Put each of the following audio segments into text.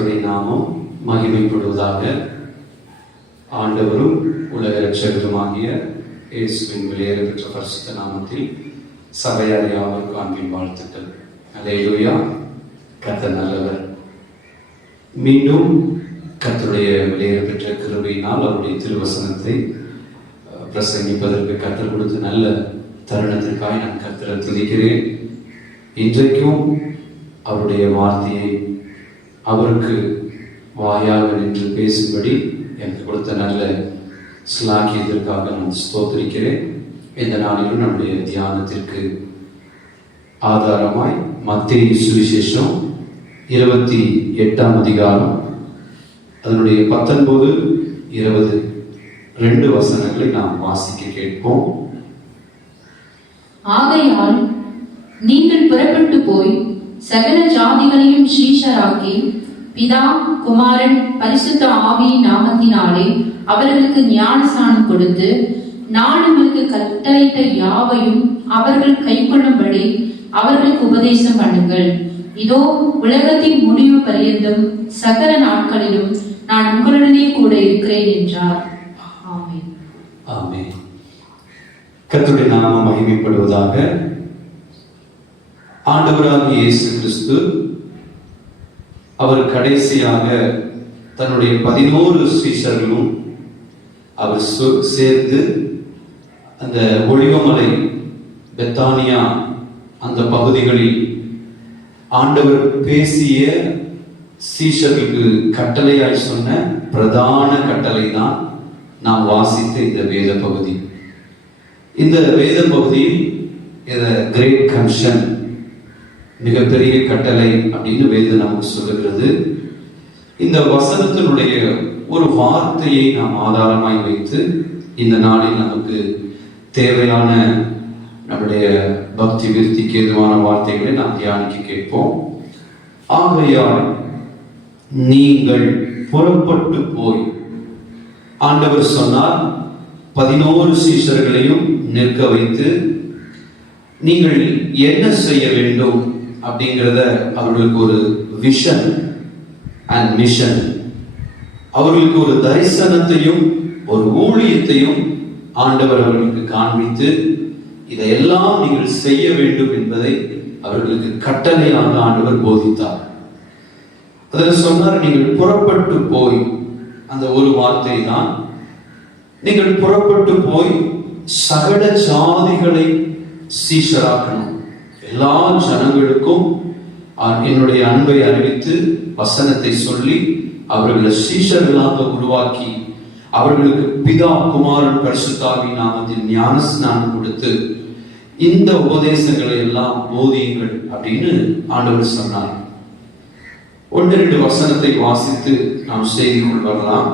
கர்த்தருடைய நாமம் மகிமைப்படுவதாக. ஆண்டவரும் உலக இரட்சகருமாகிய இயேசுவின் வெளியேற பெற்ற பரிசுத்த நாமத்தில் சபையார் யாவருக்கும் அன்பின் வாழ்த்துக்கள். அல்லேலூயா. கர்த்தர் நல்லவர். மீண்டும் கர்த்தருடைய வெளியேற பெற்ற கிருபையினால் அவருடைய திருவசனத்தை பிரசங்கிப்பதற்கு கர்த்தர் கொடுத்த நல்ல தருணத்திற்காக நான் கர்த்தரை துதிக்கிறேன். இன்றைக்கும் அவருடைய வார்த்தையை அவருக்கு வாயாக நின்று பேசும்படி எனக்கு கொடுத்த நல்ல ஸ்லாக்கியத்திற்காக நான் ஸ்தோத்திரிக்கிறேன். இந்த நாளிலும் நம்முடைய தியானத்திற்கு ஆதாரமாய் மத்தேயு சுவிசேஷம் 28ஆம் அதிகாரம் அதனுடைய 19, 20 2 வசனங்களை நாம் வாசிக்க கேட்போம். ஆகையால் நீங்கள் புறப்பட்டு போய் சகல ஜாதிகளையும் சீஷராக்கி பிதா, குமாரன், பரிசுத்த ஆவியின் நாமத்தினாலே அவர்களுக்கு ஞானஸ்நானம் கொடுத்து நான் உங்களுக்கு கட்டளையிட்ட யாவையும் அவர்கள் கைக்கொள்ளும்படி அவர்களுக்கு உபதேசம் பண்ணுங்கள். இதோ உலகத்தின் முடிவு பரியந்தம் சகல நாட்களிலும் நான் உங்களுடனே கூட இருக்கிறேன் என்றார். ஆமென். ஆமென். கர்த்தருடைய நாமம் மகிமைப்படுவதாக. ஆண்டவராகிய இயேசு கிறிஸ்து அவர் கடைசியாக தன்னுடைய 11 சீஷர்களும் அவர் சேர்ந்து அந்த ஒலிவமலை, பெத்தானியா அந்த பகுதிகளில் ஆண்டவர் பேசிய சீஷர்களுக்கு கட்டளையாய் சொன்ன பிரதான கட்டளை தான் நாம் வாசித்த இந்த வேத பகுதி. இந்த வேத பகுதியில் கிரேட் கமிஷன், மிகப்பெரிய கட்டளை அப்படின்னு வேதம் நமக்கு சொல்லுகிறது. இந்த வசனத்தினுடைய ஒரு வார்த்தையை நாம் ஆதாரமாய் வைத்து இந்த நாளில் நமக்கு தேவையான நம்முடைய பக்தி விருத்திக்கு ஏதுவான வார்த்தைகளை நாம் தியானிக்க கேட்போம். ஆகையால் நீங்கள் புறப்பட்டு போய், ஆண்டவர் சொன்னார் 11 சீஷர்களையும் நிற்க வைத்து நீங்கள் என்ன செய்ய வேண்டும் அப்படிங்கிறத அவர்களுக்கு ஒரு விஷன் அண்ட் மிஷன், அவர்களுக்கு ஒரு தரிசனத்தையும் ஒரு ஊழியத்தையும் ஆண்டவர் அவர்களுக்கு காண்பித்து இதையெல்லாம் நீங்கள் செய்ய வேண்டும் என்பதை அவர்களுக்கு கட்டளையாக ஆண்டவர் போதித்தார். அதில் சொன்னார், நீங்கள் புறப்பட்டு போய், அந்த ஒரு வார்த்தை தான், நீங்கள் புறப்பட்டு போய் சகல ஜாதிகளை சீஷராக்கணும். எல்லா ஜனங்களுக்கும் என்னுடைய அன்பை அறிவித்து வசனத்தை சொல்லி அவர்களை சீஷர்களாக உருவாக்கி அவர்களுக்கு பிதா, குமாரன், பரிசுத்த ஆவியின் நாமத்தில் ஞானஸ்நானம் கொடுத்து இந்த உபதேசங்களை எல்லாம் போதியுங்கள் அப்படின்னு ஆண்டவர் சொன்னார். 1-2 வசனத்தை வாசித்து நாம் செய்திக்குள் வரலாம்.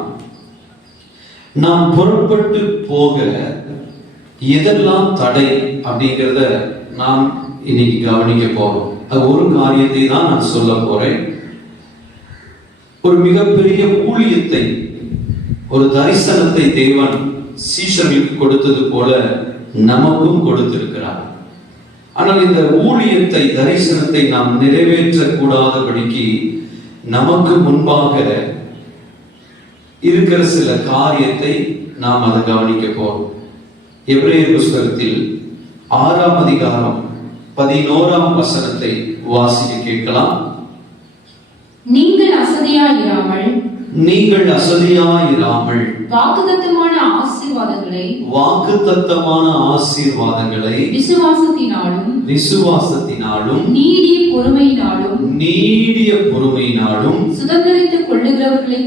நாம் புறப்பட்டு போக எதெல்லாம் தடை அப்படிங்கிறத நாம் இன்னைக்கு கவனிக்க போறோம். அது ஒரு காரியத்தை தான் நான் சொல்ல போறேன். ஒரு மிகப்பெரிய ஊழியத்தை, ஒரு தரிசனத்தை தேவன் சீஷர்களுக்கு கொடுத்தது போல நமக்கும் கொடுத்திருக்கிறார். ஆனால் இந்த ஊழியத்தை, தரிசனத்தை நாம் நிறைவேற்றக்கூடாதபடிக்கு நமக்கு முன்பாக இருக்கிற சில காரியத்தை நாம் அதை கவனிக்க போறோம். எபிரேயர் புஸ்தகத்தில் 6ஆம் அதிகாரம் 11ஆம் வசனத்தை வாசிக்க கேட்கலாம். நீங்கள் அசதியாயிராமல் வாக்குத்தத்தமான ஆசீர்வாதங்களை விசுவாசத்தினாலும் நீடிய பொறுமையினாலும் சுதந்தரித்துக் கொள்ளுகிறவர்களை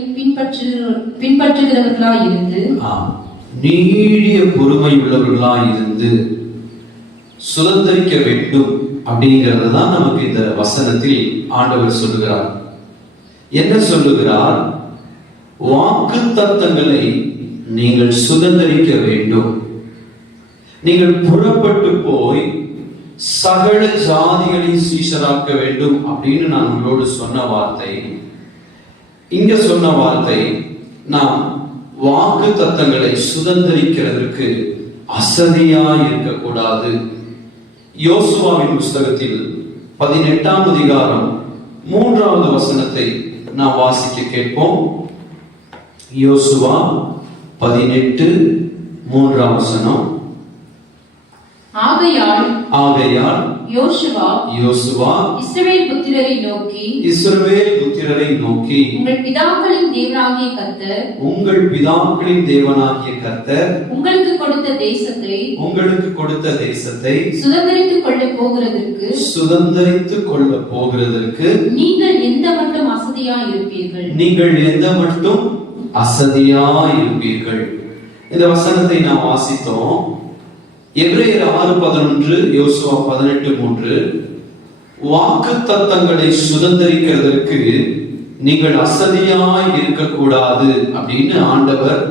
பின்பற்றுகிறவர்களாய் இருந்து, நீடிய பொறுமை உள்ளவர்களாய் இருந்து சுதந்தரிக்க வேண்டும் அப்படிங்கிறது தான் நமக்கு இந்த வசனத்தில் ஆண்டவர் சொல்லுகிறார். என்ன சொல்லுகிறார்? வாக்குத்தத்தங்களை நீங்கள் சுதந்தரிக்க வேண்டும். நீங்கள் புறப்பட்டு போய் சகல ஜாதிகளை சீஷராக்க வேண்டும் அப்படின்னு நான் உங்களோடு சொன்ன வார்த்தை, இங்க சொன்ன வார்த்தை, நாம் வாக்குத்தத்தங்களை சுதந்தரிக்கிறதற்கு அசதியா இருக்கக்கூடாது. யோசுவாவின் புஸ்தகத்தில் 18ஆம் அதிகாரம் 3வது வசனத்தை நாம் வாசிக்க கேட்போம். யோசுவா 18:3 ஆகையால் யோசுவா இஸ்ரவேல் புத்திரரை நோக்கி உங்கள் பிதாக்களின் தேவனாகிய கர்த்தர் உங்களுக்கு கொடுத்த தேசத்தை சுதந்தரித்துக் கொள்ள போகிறதற்கு நீங்கள் எந்த மட்டும் அசதியாய் இருப்பீர்கள். இந்த வசனத்தை நாம் வாசித்தோம். எபிரேயர் 6:11, யோசுவா 18:3 வாக்குத்தத்தங்களை சுதந்தரிக்கிறதற்கு நீங்கள் அசதியாய் இருக்கக்கூடாது அப்படின்னு ஆண்டவர்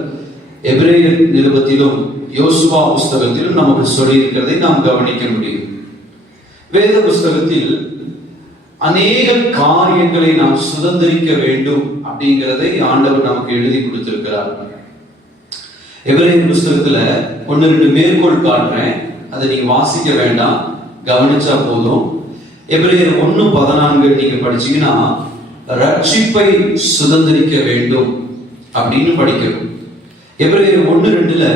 எபிரேயர் நிருபத்திலும் யோசுவா புஸ்தகத்திலும் நமக்கு சொல்லி இருக்கிறதை நாம் கவனிக்க முடியும். வேத புஸ்தகத்தில் அநேக காரியங்களை நாம் சுதந்தரிக்க வேண்டும் அப்படிங்கிறதை ஆண்டவர் நமக்கு எழுதி கொடுத்திருக்கிறார். எபிரேயர் புஸ்தகத்துல 1-2 மேற்கோள் காட்டுறேன், அதை நீங்க வாசிக்க வேண்டாம், கவனிச்சா போதும். எபிரேயர் 1:14 நீங்க படிச்சீங்கன்னா ரட்சிப்பை சுதந்தரிக்க வேண்டும் அப்படின்னு படிக்கணும். எபிரேயர் 1:2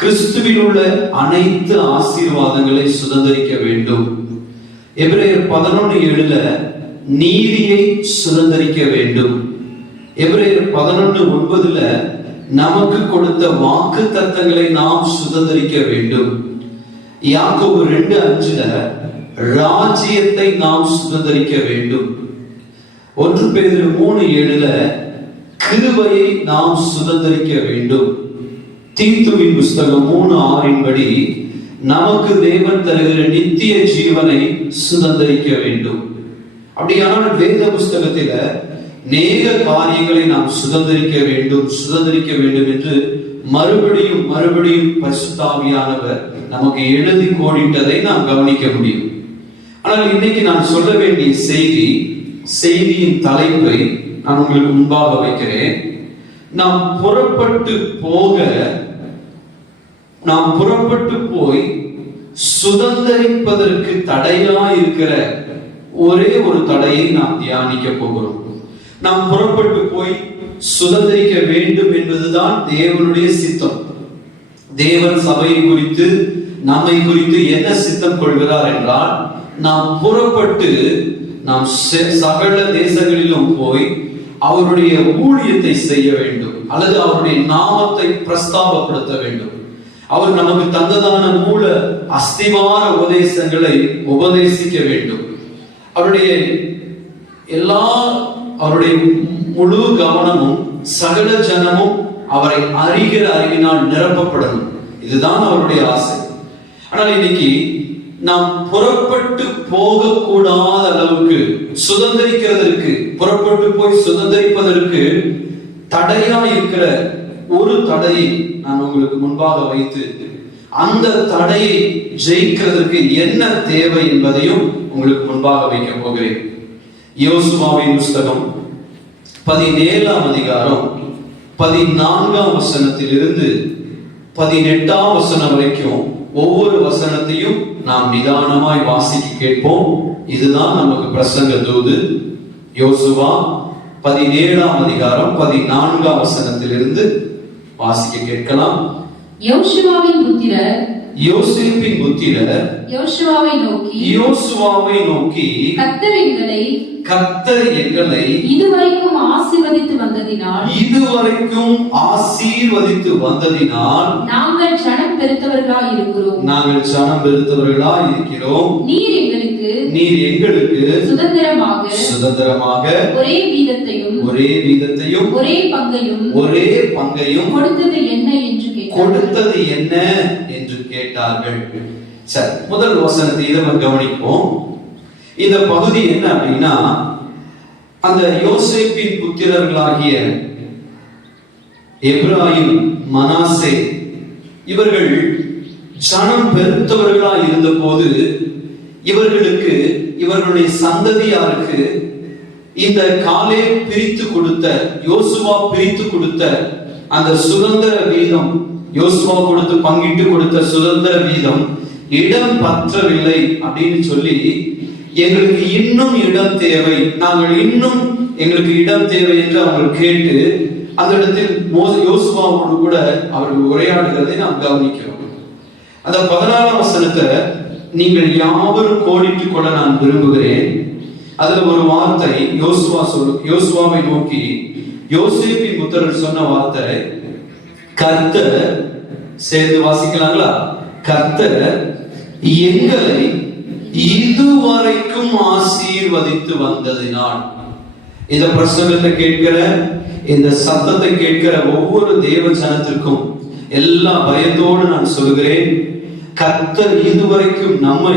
கிறிஸ்துவில் உள்ள அனைத்து ஆசீர்வாதங்களை சுதந்தரிக்க வேண்டும். எபிரேயர் 11:7 நீதியை சுதந்தரிக்க வேண்டும். எபிரேயர் 11:9 நமக்கு கொடுத்த வாக்கு தத்தங்களை நாம் சுதந்தரிக்க வேண்டும். யாக்கோபு 2:5 ராஜ்யத்தை நாம் சுதந்தரிக்க வேண்டும். 1 பேதுரு 3:7 கிருபையை நாம் சுதந்தரிக்க வேண்டும். தீத்துவின் புஸ்தகம் 3:6 படி நமக்கு தேவன் தருகிற நித்திய ஜீவனை சுதந்தரிக்க வேண்டும். அப்படியானால் வேத புஸ்தகத்தில நேக காரியங்களை நாம் சுதந்தரிக்க வேண்டும் என்று மறுபடியும் பரிசுத்த ஆவியானவர் நமக்கு எழுதி கோடிட்டதை நாம் கவனிக்க முடியும். ஆனால் இன்னைக்கு நான் சொல்ல வேண்டிய செய்தியின் தலைப்பை நான் உங்களுக்கு முன்பாக வைக்கிறேன். நாம் புறப்பட்டு போய் சுதந்தரிப்பதற்கு தடையா இருக்கிற ஒரே ஒரு தடையை நாம் தியானிக்க போகிறோம். நாம் புறப்பட்டு போய் சுதந்தரிக்க வேண்டும் என்பதுதான் தேவனுடைய சித்தம். தேவன் சபையை குறித்து நம்மை குறித்து என்ன சித்தம் கொள்கிறார் என்றால், நாம் புறப்பட்டு நாம் சகல தேசங்களிலும் போய் அவருடைய ஊழியத்தை செய்ய வேண்டும், அல்லது அவருடைய நாமத்தை பிரஸ்தாபப்படுத்த வேண்டும். அவர் நமக்கு தந்ததான மூல அஸ்திவார உபதேசங்களை உபதேசிக்க வேண்டும். அவருடைய முழு கவனமும் சகல ஜனமும் அவரை அறிகிற அறிவினால் நிரப்பப்படணும். இதுதான் அவருடைய ஆசை. ஆனால் இன்னைக்கு நாம் புறப்பட்டு போகக்கூடாத அளவுக்கு சுதந்தரிக்கிறதற்கு, புறப்பட்டு போய் சுதந்தரிப்பதற்கு தடையா இருக்கிற ஒரு தடையை நான் உங்களுக்கு முன்பாக வைத்து அந்த தடையை ஜெயிக்கிறதற்கு என்ன தேவை என்பதையும் உங்களுக்கு முன்பாக வைக்க போகிறேன். யோசுவாவின் புஸ்தகம் 17ஆம் அதிகாரம் 14ஆம் வசனத்திலிருந்து 18ஆம் வசனம் வரைக்கும் ஒவ்வொரு வசனத்தையும் நாம் நிதானமாய் வாசிக்க கேட்போம். இதுதான் நமக்கு பிரசங்க தூது. யோசுவா 17ஆம் அதிகாரம் 14ஆம் வசனத்திலிருந்து வாசிக்க கேட்கலாம். யோசுவாவின் புத்திரர் யோசேப்பின் புத்திரர் யோசுவாவை நோக்கி கர்த்தர் எங்களை இதுவரைக்கும் ஆசீர்வதித்து வந்ததினால் நாங்கள் ஜனம் பெருத்தவர்களாய் இருக்கிறோம். நீர் எங்களுக்கு சுதந்திரமாக ஒரே வீதத்தையும் ஒரே பங்கையும் கொடுத்தது என்ன என்று கேட்டார்கள். சரி, முதல் வசனத்தை இதை கவனிப்போம். இந்த பகுதி என்ன அப்படின்னா, அந்த யோசேப்பின் புத்திரர்களாகிய எப்ராயிம், மனாசே இவர்கள் ஜனம் பெருத்தவர்களாய் இருந்த போது இவர்களுடைய சந்ததியாருக்கு இந்த காலேப் பிரித்து கொடுத்த, யோசுவா பிரித்து கொடுத்த அந்த சுதந்திர வீதம், யோசுவா பங்கிட்டு கொடுத்த சுதந்திர வீதம் இடம் பற்றவில்லை அப்படின்னு சொல்லி எங்களுக்கு இன்னும் இடம் தேவை, நாங்கள் இன்னும் எங்களுக்கு இடம் தேவை என்று அவர்கள் கேட்டு அந்த இடத்தில் யோசுவாவோடு கூட அவர்கள் உரையாடுகிறதை நாம் கவனிக்கிறோம். அந்த 16ஆம் வசனத்தை நீங்கள் யாவரும் கோடிட்டுக் கொள்ள நான் விரும்புகிறேன். அதுல ஒரு வார்த்தை யோசுவாவை நோக்கி யோசேப்பின் புத்திரர் சொன்ன வார்த்தை, கர்த்தர், சேர்ந்து வாசிக்கலாங்களா? கர்த்தர் எங்களை இதுவரைக்கும் ஆசீர்வதித்து வந்ததினால். இந்த பிரசங்கத்தை கேட்கிற, இந்த சத்தத்தை கேட்கிற ஒவ்வொரு தேவ ஜனத்திற்கும் எல்லா பயத்தோடு நான் சொல்கிறேன், கர்த்தர் இதுவரைக்கும் நம்மை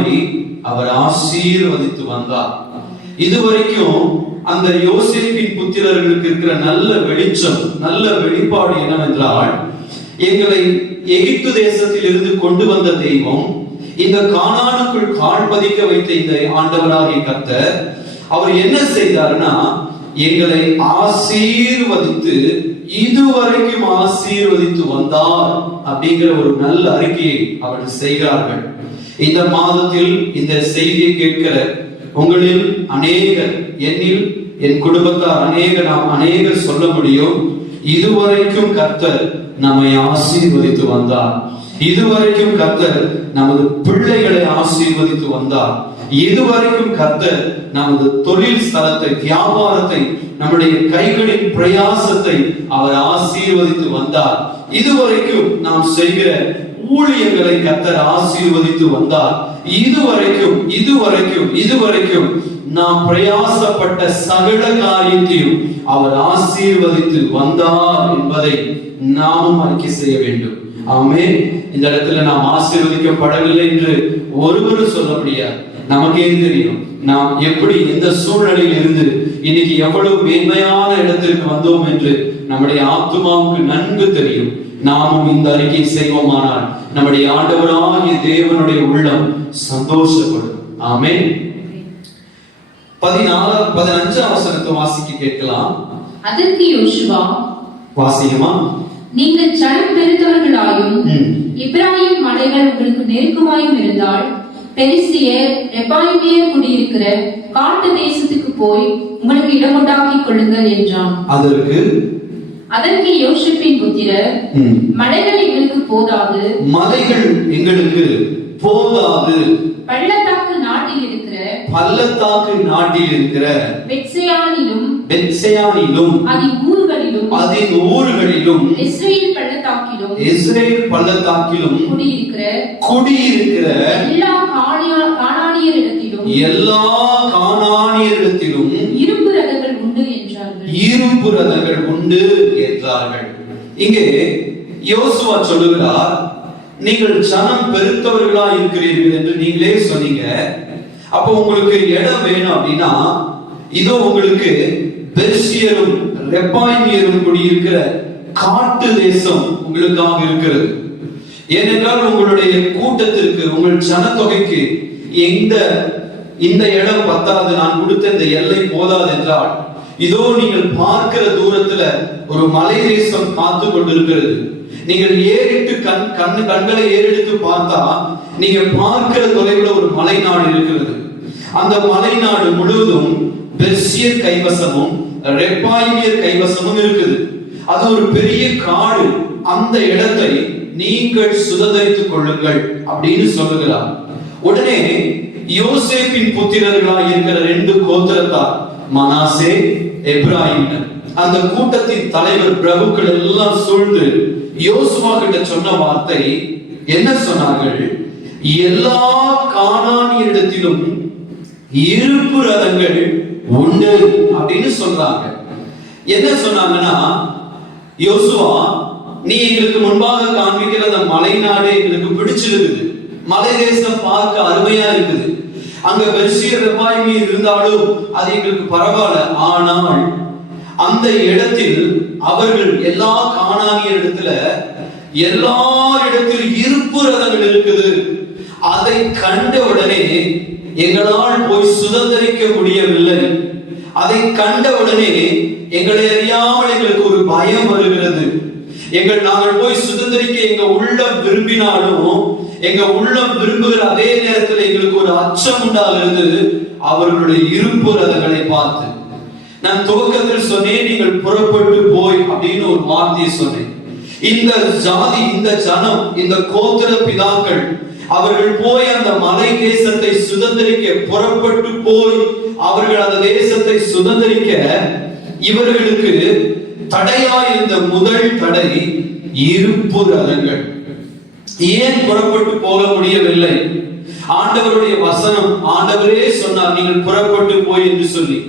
அவர் ஆசீர்வதித்து வந்தார். இதுவரைக்கும் அந்த யோசேப்பின் புத்திரர்களுக்கு இருக்கிற நல்ல வெளிச்சம், நல்ல வெளிப்பாடு என்னவென்றால், எங்களை எகிப்து தேசத்தில் இருந்து கொண்டு வந்த தெய்வம், இந்த கானானுக்குள் கால் பதிக்க வைத்த இந்த ஆண்டவராகிய கர்த்தர், அவர் என்ன செய்தார்னா, எங்களை ஆசீர்வதித்து இதுவரைக்கும் ஆசீர்வதித்து வந்தார் அப்படிங்கிற ஒரு நல்ல அறிக்கையை அவர்கள் செய்கிறார்கள். இந்த மாதத்தில் இந்த செய்தியை கேட்கிற உங்களில் அநேகர், என்னில், என் குடும்பத்தார் நாம் அநேகர் சொல்ல முடியும், இதுவரைக்கும் கர்த்தர் நம்மை ஆசீர்வதித்து வந்தார், இதுவரைக்கும் கர்த்தர் நமது பிள்ளைகளை ஆசீர்வதித்து வந்தார், இதுவரைக்கும் கர்த்தர் நமது தொழில் ஸ்தலத்தை, வியாபாரத்தை, நம்முடைய கைகளின் பிரயாசத்தை அவர் ஆசீர்வதித்து வந்தார், இதுவரைக்கும் நாம் செய்கிற ஊழியர்களை கர்த்தர் ஆசீர்வதித்து வந்தார், இதுவரைக்கும் நாம் பிரயாசப்பட்ட சகல காரியத்தையும் அவர் ஆசீர்வதித்து வந்தார் என்பதை நாமும் அறிக்கை செய்ய வேண்டும். ஆமென். இந்த இடத்துல நாம் ஆசீர்வதிக்கப்படவில்லை என்று ஒருவரும் சொல்ல முடியாது. நமக்கே தெரியும் நாம் எப்படி, எந்த சூழ்நிலையில் இருந்து இன்னைக்கு எவ்வளவு மேன்மையான இடத்திற்கு வந்தோம் என்று நம்முடைய ஆத்துமாவுக்கு நன்கு தெரியும். நாமும் இந்த அறிக்கை செய்வோமானால் நம்முடைய ஆண்டவராகிய தேவனுடைய உள்ளம் சந்தோஷப்படும். ஆமென். 15ஆம் வசனத்தை வாசிக்க கேட்கலாம். அதற்கு யோசுவா, வாசிக்குமா? நீங்கள் சனம் பெருத்தவர்களாயும் இப்ராஹிம் மலைகள் உங்களுக்கு நெருக்கமாயும் இருந்தால் பெரிசியர், ரெபாயிமியர் குடியிருக்கிற காட்டு தேசத்துக்கு போய் உங்களுக்கு இடம் உண்டாக்கிக் கொள்ளுங்கள் என்றான். அதற்கு யோசேப்பின் புத்திரர், மலைகள் எங்களுக்கு போதாது, பள்ளத்தாக்கு நாட்டில் இருக்கிற பெத்செயானிலும் அதன் ஊர்களிலும் இஸ்ரேல் பள்ளத்தாக்கிலும் குடியிருக்கிற எல்லா கானானியரிடத்திலும் இரும்பு ரதங்கள் உண்டு என்றார்கள். இங்கே யோசுவா சொல்லுகிறார், நீங்கள் ஜனம் பெருத்தவர்களா இருக்கிறீர்கள் என்று நீங்களே சொன்னீங்க. அப்போ உங்களுக்கு இடம் வேணும் அப்படின்னா, இதோ உங்களுக்கு பெர்சியரும் ரெபாயிமியரும் குடியிருக்கிற காட்டு தேசம் உங்களுக்காக இருக்கிறது. ஏனென்றால் உங்களுடைய கூட்டத்திற்கு, உங்கள் ஜனத்தொகைக்கு இந்த இடம் பத்தாது, நான் கொடுத்த இந்த எல்லை போதாது என்றால், இதோ நீங்கள் பார்க்கிற தூரத்துல ஒரு மலை தேசம் காத்து கொண்டிருக்கிறது. நீங்கள் ஏறிட்டு கண்களை ஏறெடுத்து பார்த்தா நீங்க பார்க்கிற தொலைவில் ஒரு மலை நாடு இருக்கிறது. அந்த மலை நாடு முழுவதும் பெர்சியர் கைவசமும் ரெபாயிமியர் கைவசமும் இருக்குது. அது ஒரு பெரிய காடு. அந்த இடத்தை நீங்கள் சுதந்தரித்துக் கொள்ளுங்கள் அப்படின்னு சொல்லுகிறார். உடனே யோசேப்பின் புத்திரர்களாக இருக்கிற 2 கோத்திரத்தார், மனாசே, எப்ராஹிம், அந்த கூட்டத்தின் தலைவர் பிரபுக்கள் எல்லாம் சூழ்ந்து யோசுவா கிட்ட சொன்ன வார்த்தை என்ன சொன்னார்கள்? எல்லா கானானியரிடத்திலும் இருப்பு ரதங்கள் உண்டு அப்படின்னு சொல்றாங்க. என்ன சொன்னாங்கன்னா, யோசுவா, நீ எங்களுக்கு முன்பாக காண்பிக்கிற அந்த மலை நாடு எங்களுக்கு பிடிச்சிருக்குது, மலை தேசம் பார்க்க அருமையா இருக்குது, அங்க பெர்சியர் ரெபாயிமி இருந்தாலும் அது எங்களுக்கு பரவாயில்ல. ஆனால் அந்த இடத்தில் அவர்கள் எல்லா கானானியர் இடத்துல எல்லாரிடத்தில் இருப்பு ரதங்கள் இருக்குது. அதை கண்ட உடனே எங்களால் போய் சுதந்திரிக்க முடியவில்லை. அதை கண்ட உடனே எங்களை அறியாமல் எங்களுக்கு ஒரு பயம் வருகிறது. நாங்கள் போய் சுதந்திரிக்க எங்க உள்ளம் விரும்பினாலும், எங்க உள்ளம் விரும்புகிற அதே நேரத்தில் எங்களுக்கு ஒரு அச்சம் உண்டாகிறது. அவர்களுடைய இருப்பு ரதங்களை பார்த்து. நான் துவக்கத்தில் சொன்னேன், நீங்கள் புறப்பட்டு போய் அப்படின்னு ஒரு வார்த்தையை சொன்னேன். இந்த ஜாதி, இந்த ஜனம், இந்த கோத்திர பிதாக்கள் அவர்கள் போய் அந்த மலை தேசத்தை சுதந்திரிக்க புறப்பட்டு போய் அவர்கள் அந்த தேசத்தை சுதந்திரிக்க இவர்களுக்கு தடையாயிருந்த முதல் தடை இருப்பு ரதங்கள். ஏன் புறப்பட்டு போக முடியவில்லை? ஆண்டவருடைய வசனம், ஆண்டவரே சொன்னார் நீங்கள் புறப்பட்டு போய் என்று சொல்லி.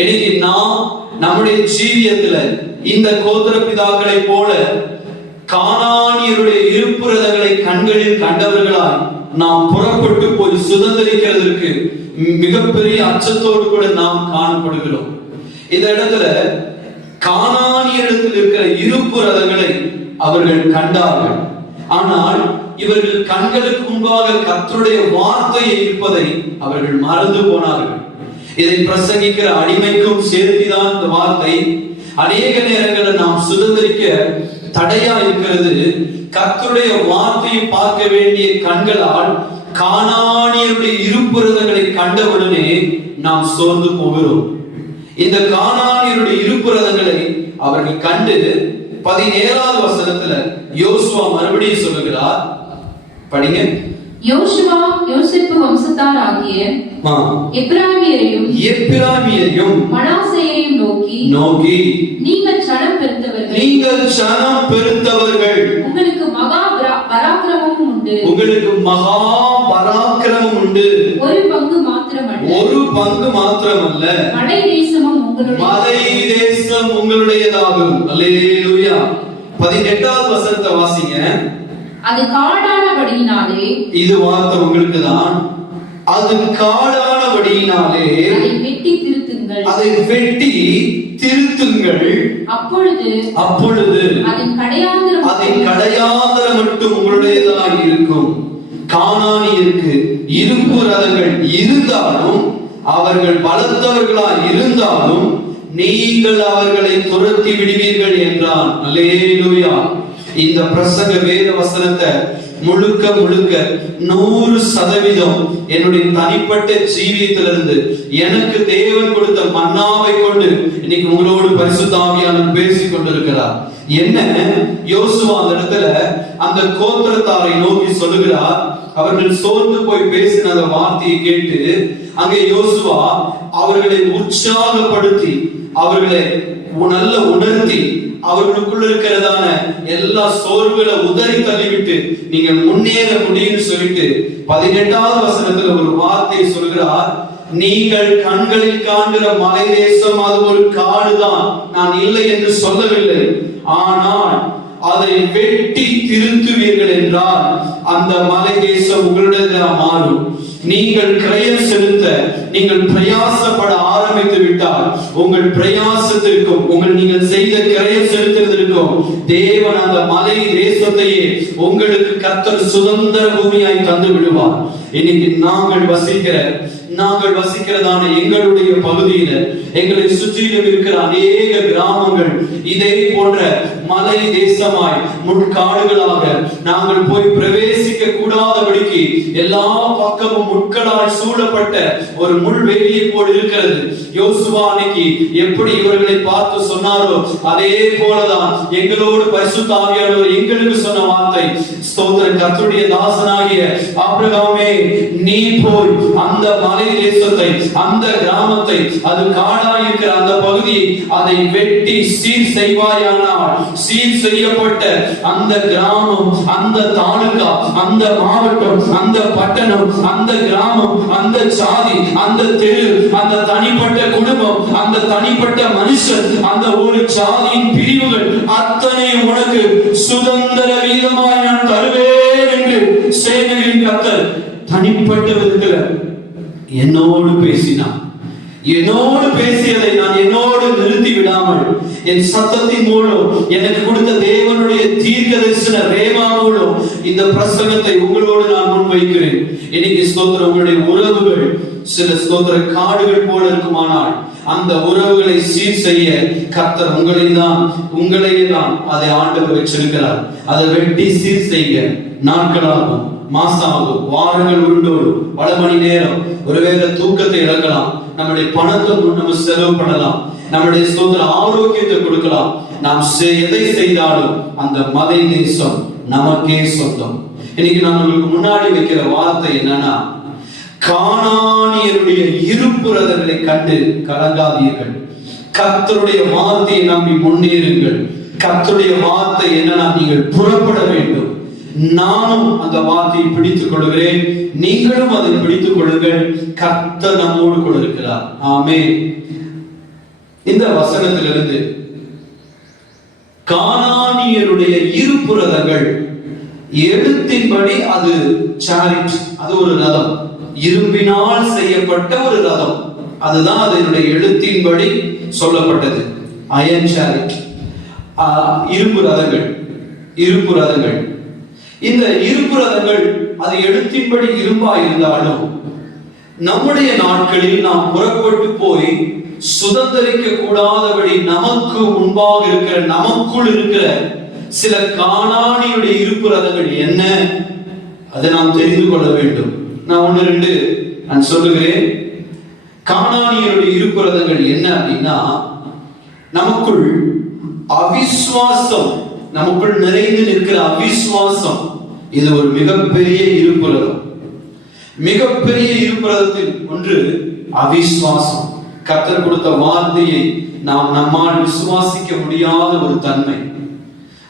இன்னைக்கு நாம் நம்முடைய ஜீவியத்துல இந்த கோத்திர பிதாக்களை போல கானானியருடைய இருப்பு ரதங்களை கண்களில் கண்டவர்களாய் நாம் புறப்பட்டு போய் சுதந்திரிக்கிறதற்கு மிகப்பெரிய அச்சத்தோடு கூட நாம் காணப்படுகிறோம். இந்த இடத்துல கானானியரிடத்தில் இருக்கிற இருப்பு ரதங்களை அவர்கள் கண்டார்கள். ஆனால் இவர்கள் கண்களுக்கு முன்பாக கர்த்தருடைய வார்த்தையை இருப்பதை அவர்கள் மறந்து போனார்கள். இதை பிரசங்கிக்கிற அடிமைக்கும் சேர்த்துதான் இந்த வார்த்தை. அநேக நேரங்களில் நாம் சுதந்திரிக்க தடையா இருக்கிறது. கர்த்தருடைய வார்த்தையை பார்க்க வேண்டிய கண்களால் கானானியருடைய இருப்பு ரதங்களை கண்டவுடனே நாம் சோர்ந்து போகிறோம். இந்த கானானியருடைய இருப்பு ரதங்களை அவர்கள் கண்டு 17வது வசனத்துல யோசுவா மறுபடியும் சொல்லுகிறார், படிங்க. யோசுவா யோசேப்பு வம்சத்தார் ஆகிய எப்பிராமியரையும் மனாசேயரையும் நோக்கி நீங்கள் சனம் பெருத்தவர்கள், உங்களுக்கு மகா பராக்கிரமமும் உண்டு. ஒரு பங்கு மாத்திரமல்ல மலை தேசம் உங்களுடையதாகும். அல்லேலூயா. 18வது வசனத்தை வாசிங்க. அது காடானபடியினாலே, இது வார்த்தை உங்களுக்கு தான். அது காடானபடியினாலே அதை வெட்டி திருத்துங்கள். அப்பொழுது அதன் கடையாந்திரம் மட்டும் உங்களுடையதாக இருக்கும். கானானியருக்கு இருப்பு ரதங்கள் இருந்தாலும், அவர்கள் பலத்தவர்களாய் இருந்தாலும் நீங்கள் அவர்களை துரத்தி விடுவீர்கள் என்றான். அல்லேலூயா. இந்த பிரசங்க வேத வசனத்தை முழுக்க 100% என்னுடைய தனிப்பட்ட ஜீவியத்திலிருந்து எனக்கு தேவன் கொடுத்த மன்னாவை கொண்டு இன்னைக்கு உங்களோடு பரிசுத்த ஆவியானவர் பேசிக் கொண்டிருக்கிறார். என்ன யோசுவா அந்த இடத்துல அந்த கோத்திரத்தாரை நோக்கி சொல்லுகிறார். அவர்கள் சோர்ந்து போய் பேசின அந்த வார்த்தையை கேட்டு அங்கே யோசுவா அவர்களை உற்சாகப்படுத்தி, அவர்களை நல்ல உணர்த்தி, அவர்களுக்குள்ள இருக்கிறதான எல்லா சோர்வுகளை உதறி தள்ளிவிட்டு நீங்க முன்னேற முடியும்னு சொல்லிட்டு 18வது வசனத்துல ஒரு வார்த்தையை சொல்கிறார். நீங்கள் கண்களில் காண்கிற மலை தேசம் அது ஒரு காடுதான், நான் இல்லை என்று சொல்லவில்லை. ஆனால் அதை வெட்டி திருத்துவீர்கள் என்றால் அந்த மலை தேசம் உங்களுடைய மாறும். நீங்கள் கிரயம் செலுத்த, நீங்கள் பிரயாசப்பட ஆரம்பித்து விட்டால் உங்கள் பிரயாசத்திற்கும் நீங்கள் செய்த கிரயம் செலுத்துவதற்கும் தேவன் அந்த மலை தேசத்தையே உங்களுக்கு கர்த்தர் சுதந்திர பூமியாய் தந்து விடுவார். இன்னைக்கு நாங்கள் வசிக்கிறதான எங்களுடைய பகுதியில, எங்களை சுற்றிலும் இருக்கிற அநேக கிராமங்கள் இதே போன்ற மலை தேசமாய் முட்காடுகளாக நாங்கள் போய் பிரவேசிக்க கூடாதபடிக்கு எல்லா பக்கமும் முட்களால் சூழப்பட்ட ஒரு முள்வேலியை போல் இருக்கிறது. யோசுவா அன்னைக்கு எப்படி இவர்களை பார்த்து சொன்னாரோ அதே போலதான் எங்களோடு பரிசுத்த ஆவியானவர் எங்களுக்கு சொன்ன வார்த்தை. ஸ்தோத்திரம். கர்த்தருடைய தாசனாகிய ஆபிரகாமே, நீ போய் அந்த மலை தேசத்தை, அந்த கிராமத்தை, அது காடாய் இருக்கிற அந்த பகுதியை அதை வெட்டி சீர் செய்வாயானால், சீர் செய்யப்பட்ட அந்த கிராமம், அந்த தாலுகா, அந்த மாவட்டம், அந்த பட்டணம், அந்த கிராமம், அந்த சாதி, அந்த தெரு, அந்த தனிப்பட்ட குடும்பம், அந்த தனிப்பட்ட மனுஷன், அந்த ஒரு சாதியின் பிரிவுகள் அத்தனை உனக்கு சுதந்திர வீதமாய் நான் தருவேன் என்று சேனைகளின் கர்த்தர் தனிப்பட்ட விதத்தில் என்னோடு பேசினார். என்னோடு பேசியதை நான் என்னோடு நிறுத்தி விடாமல் என் சத்தத்தின் மூலம் எனக்கு கொடுத்த தேவனுடைய தீர்க்க தரிசன ரேமா மூலம் இந்த பிரசங்கத்தை உங்களோடு நான் முன்வைக்கிறேன். இன்னைக்கு ஸ்தோத்திரம், உங்களுடைய உறவுகள் சில ஸ்தோத்திர காடுகள் போல இருக்குமானால் அந்த உறவுகளை சீர் செய்ய கர்த்தர் உங்களையே தான் அதை ஆண்டவர் வச்சிருக்கிறார். அதை வெட்டி சீர் செய்ய நாட்களாகும், மாசமாகும், வாரங்கள் உருண்டோடும், பல மணி நேரம் ஒருவேளை தூக்கத்தை இழக்கலாம், நம்முடைய பணத்தை நம்ம செலவு பண்ணலாம், நம்முடைய சொந்த ஆரோக்கியத்தை கொடுக்கலாம். நாம் எதை செய்தாலும் அந்த மலை தேசம் நமக்கே சொந்தம். இன்னைக்கு நான் உங்களுக்கு முன்னாடி வைக்கிற வார்த்தை என்னன்னா, கானானியருடைய இருப்புரதங்களை கண்டு கலங்காதீர்கள், கர்த்தருடைய வார்த்தையை நம்பி முன்னேறுங்கள். கர்த்தருடைய வார்த்தை என்னன்னா, நீங்கள் புறப்பட வேண்டும். நானும் அந்த வார்த்தையை பிடித்துக் கொள்கிறேன், நீங்களும் அதை பிடித்துக் கொள்ளுங்கள். கர்த்தர் நம்மோடு கூட இருக்கிறார். ஆமென். இந்த வசனத்திலிருந்து கானானியருடைய இருப்புரதங்கள், எழுத்தின்படி அது சாரிட், அது ஒரு ரதம், இரும்பினால் செய்யப்பட்ட ஒரு ரதம், அதுதான் அதனுடைய எழுத்தின்படி சொல்லப்பட்டது. அயன் சாரிட், இரும்பு ரதங்கள், இரும்பு ரதங்கள். இந்த இரும்பு ரதங்கள் அது எழுத்தின்படி இரும்பா இருந்தாலும் நம்முடைய நாட்களில் நாம் புறப்பட்டு போய் சுதந்திரிக்க கூடாதபடி நமக்கு முன்பாக இருக்கிற, நமக்குள் இருக்கிற சில கானானியுடைய இருப்பு ரதங்கள் என்ன, அதை நாம் தெரிந்து கொள்ள வேண்டும். நான் ஒன்று ரெண்டு நான் சொல்லுகிறேன். கானானியருடைய இருப்பு ரதங்கள் என்ன அப்படின்னா, நமக்குள் அவிசுவாசம், நமக்குள் நிறைந்து நிற்கிற அவிசுவாசம், இது ஒரு மிகப்பெரிய இருப்பு ரதம். மிகப்பெரிய இருப்பு ரதத்தில் ஒன்று அவிசுவாசம். கர்த்தர் கொடுத்த வார்த்தையை நாம் நம்மால் விசுவாசிக்க முடியாத ஒரு தன்மை.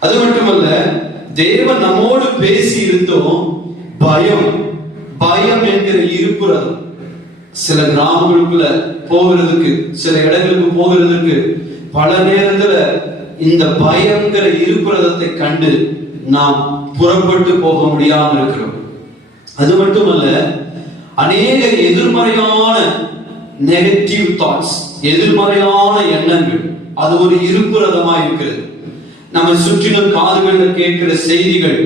அது மட்டுமல்ல, தேவன் நம்மோடு பேசி இருந்தோம், பயம், பயம் என்கிற இருப்பு ரதம். சில கிராமங்களுக்குள்ள போகிறதுக்கு, சில இடங்களுக்கு போகிறதுக்கு பல நேரத்துல இந்த பயங்கர இருப்பு ரதத்தை கண்டு நாம் புறப்பட்டு போக முடியாமல் இருக்கிறோம். அது மட்டுமல்ல, அநேக எதிர்மறையான நெகட்டிவ் தாட்ஸ், எதிர்மறையான எண்ணங்கள், அது ஒரு இருப்பு ரதமா இருக்கிறது. நம்ம சுற்றிலும் காதுகள்ல கேட்கிற செய்திகள்,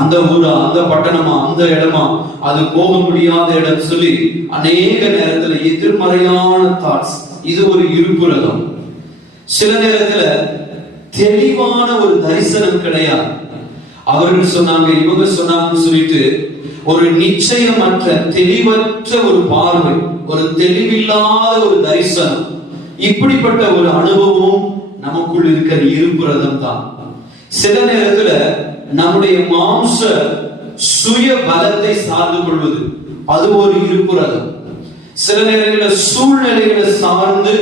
அந்த ஊரா, அந்த பட்டணமா, அந்த இடமா, அது போக முடியாத இடம் சொல்லி அநேக நேரத்துல எதிர்மறையான தாட்ஸ், இது ஒரு இருப்பு ரதம். சில நேரத்துல தெளிவான ஒரு தரிசனம் கிடையாது. அவர்கள் சொன்னாங்க, இவங்க சொன்னாங்கன்னு சொல்லிட்டு ஒரு நிச்சயமற்ற, தெளிவற்ற ஒரு பார்வை, ஒரு தெளிவில்லாத ஒரு தரிசனம், இப்படிப்பட்ட ஒரு அனுபவம் நமக்குள் இருக்கிற இருப்பு ரதம் தான். சில நேரத்துல நம்முடைய மாம்ச சுய பலத்தை சார்ந்து கொள்வது, அது ஒரு இருப்பு ரதம். சில நேரங்களில் சூழ்நிலைகளை சார்ந்து,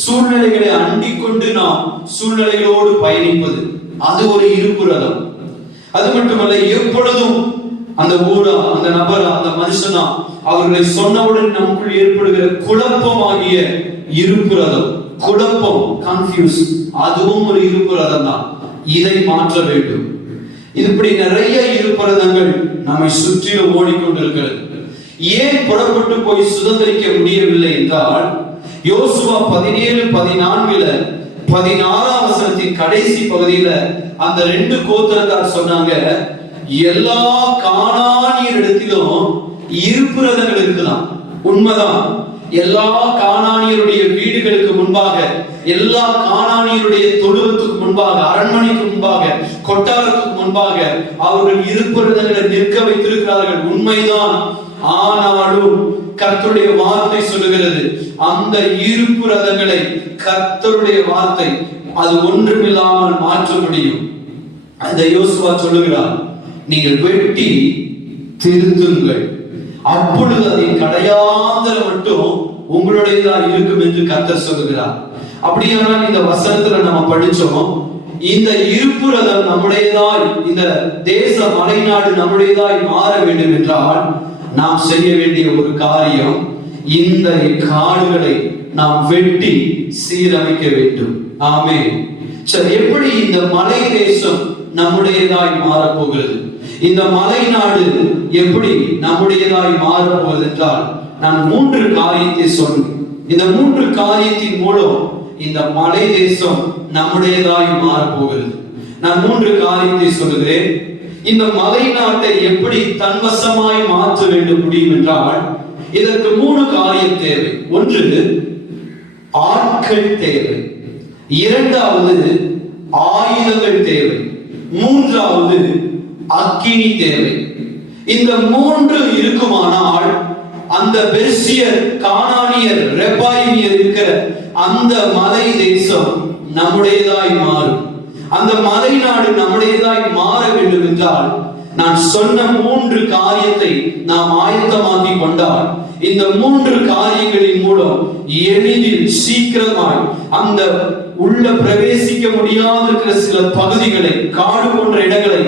சூழ்நிலைகளை அண்டிக் கொண்டு நாம் சூழ்நிலைகளோடு பயணிப்பது, அது ஒரு இருப்பு ரதம். அது மட்டுமல்ல, எப்பொழுதும் அந்த ஊரா, அந்த நபரா, அந்த மனுஷனா, அவர்களை சொன்னவுடன் நமக்குள் ஏற்படுகிற குழப்பமாகிய இருப்பு ரதம், குழப்பம், கன்ஃபியூஸ், அதுவும் ஒரு இருப்பு ரதம் தான். இதை மாற்ற வேண்டும். இப்படி நிறைய இருப்பு ரதங்கள் நம்மை சுற்றிலும் ஓடிக்கொண்டிருக்கிறது. ஏன் புறப்பட்டு போய் சுதந்திரிக்க முடியவில்லை என்றால், யோசுவா 17:14 16ஆம் வசனத்தின் கடைசி பகுதியில அந்த 2 கோத்திரத்தார் சொன்னாங்க, எல்லா கானானியரிடத்திலும் இருப்பு ரதங்கள் இருக்கலாம். உண்மைதான். எல்லா கானானியருடைய வீடுகளுக்கு முன்பாக, எல்லா கானானியருடைய தொழுவத்துக்கு முன்பாக, அரண்மனைக்கு முன்பாக, கொட்டாரத்துக்கு முன்பாக அவர்கள் இருப்பு ரதங்களை நிற்க வைத்திருக்கிறார்கள். உண்மைதான். ஆனாலும் கர்த்தருடைய வார்த்தை சொல்லுகிறது, அந்த இருப்பு ரதங்களை கர்த்தருடைய வார்த்தை அது ஒன்றுமில்லாமல் மாற்ற முடியும். அந்த யோசுவா சொல்லுகிறார், நீங்கள் வெட்டி திருத்துங்கள், அப்பொழுது அதன் கடையாந்தரம் மட்டும் உங்களுடையதான் இருக்கும் என்று கர்த்தர் சொல்லுகிறார். அப்படியானால் இந்த வசனத்துல நம்ம படிச்சோம், இந்த இருப்பு ரதம் நம்முடையதாய், இந்த தேச மலைநாடு நம்முடையதாய் மாற வேண்டும் என்றால் நாம் செய்ய வேண்டிய ஒரு காரியம், இந்த காடுகளை நாம் வெட்டி சீரமைக்க வேண்டும். ஆமென். சரி, எப்படி இந்த மலை தேசம் நம்முடையதாய் மாறப்போகிறது? இந்த மலை நாடு எப்படி நம்முடையதாய் மாறப்போகுது என்றால், நான் 3 காரியத்தை சொல்றேன். இந்த 3 காரியத்தின் மூலம் இந்த மலை தேசம் நம்முடையதாய் மாறப்போகிறது. நான் 3 காரியத்தை சொல்லுகிறேன். இந்த மலை நாட்டை எப்படி தன்வசமாய் மாற்ற வேண்டும் முடியும் என்றால், இதற்கு 3 காரியம் தேவை. ஒன்று, ஆட்கள் தேவை. இரண்டாவது, ஆயுதங்கள் தேவை. மூன்றாவது, அக்கினி தேவை. இந்த 3 இருக்குமானால் அந்த பெர்சியர், கானானியர், ரெபாயிமியர் இருக்கிற அந்த மலை தேசம் நம்முடையதாய் மாறும். அந்த மலை நாடு நம்முடையதாய் மாற வேண்டும் என்றால் நான் சொன்ன 3 காரியத்தை நாம் ஆயத்தமாக்கி கொண்டால், இந்த 3 காரியங்களின் மூலம் எளிதில் சீக்கிரமாய் அந்த உள்ள பிரவேசிக்க முடியாத இருக்கிற சில பகுதிகளை, காடு போன்ற இடங்களை,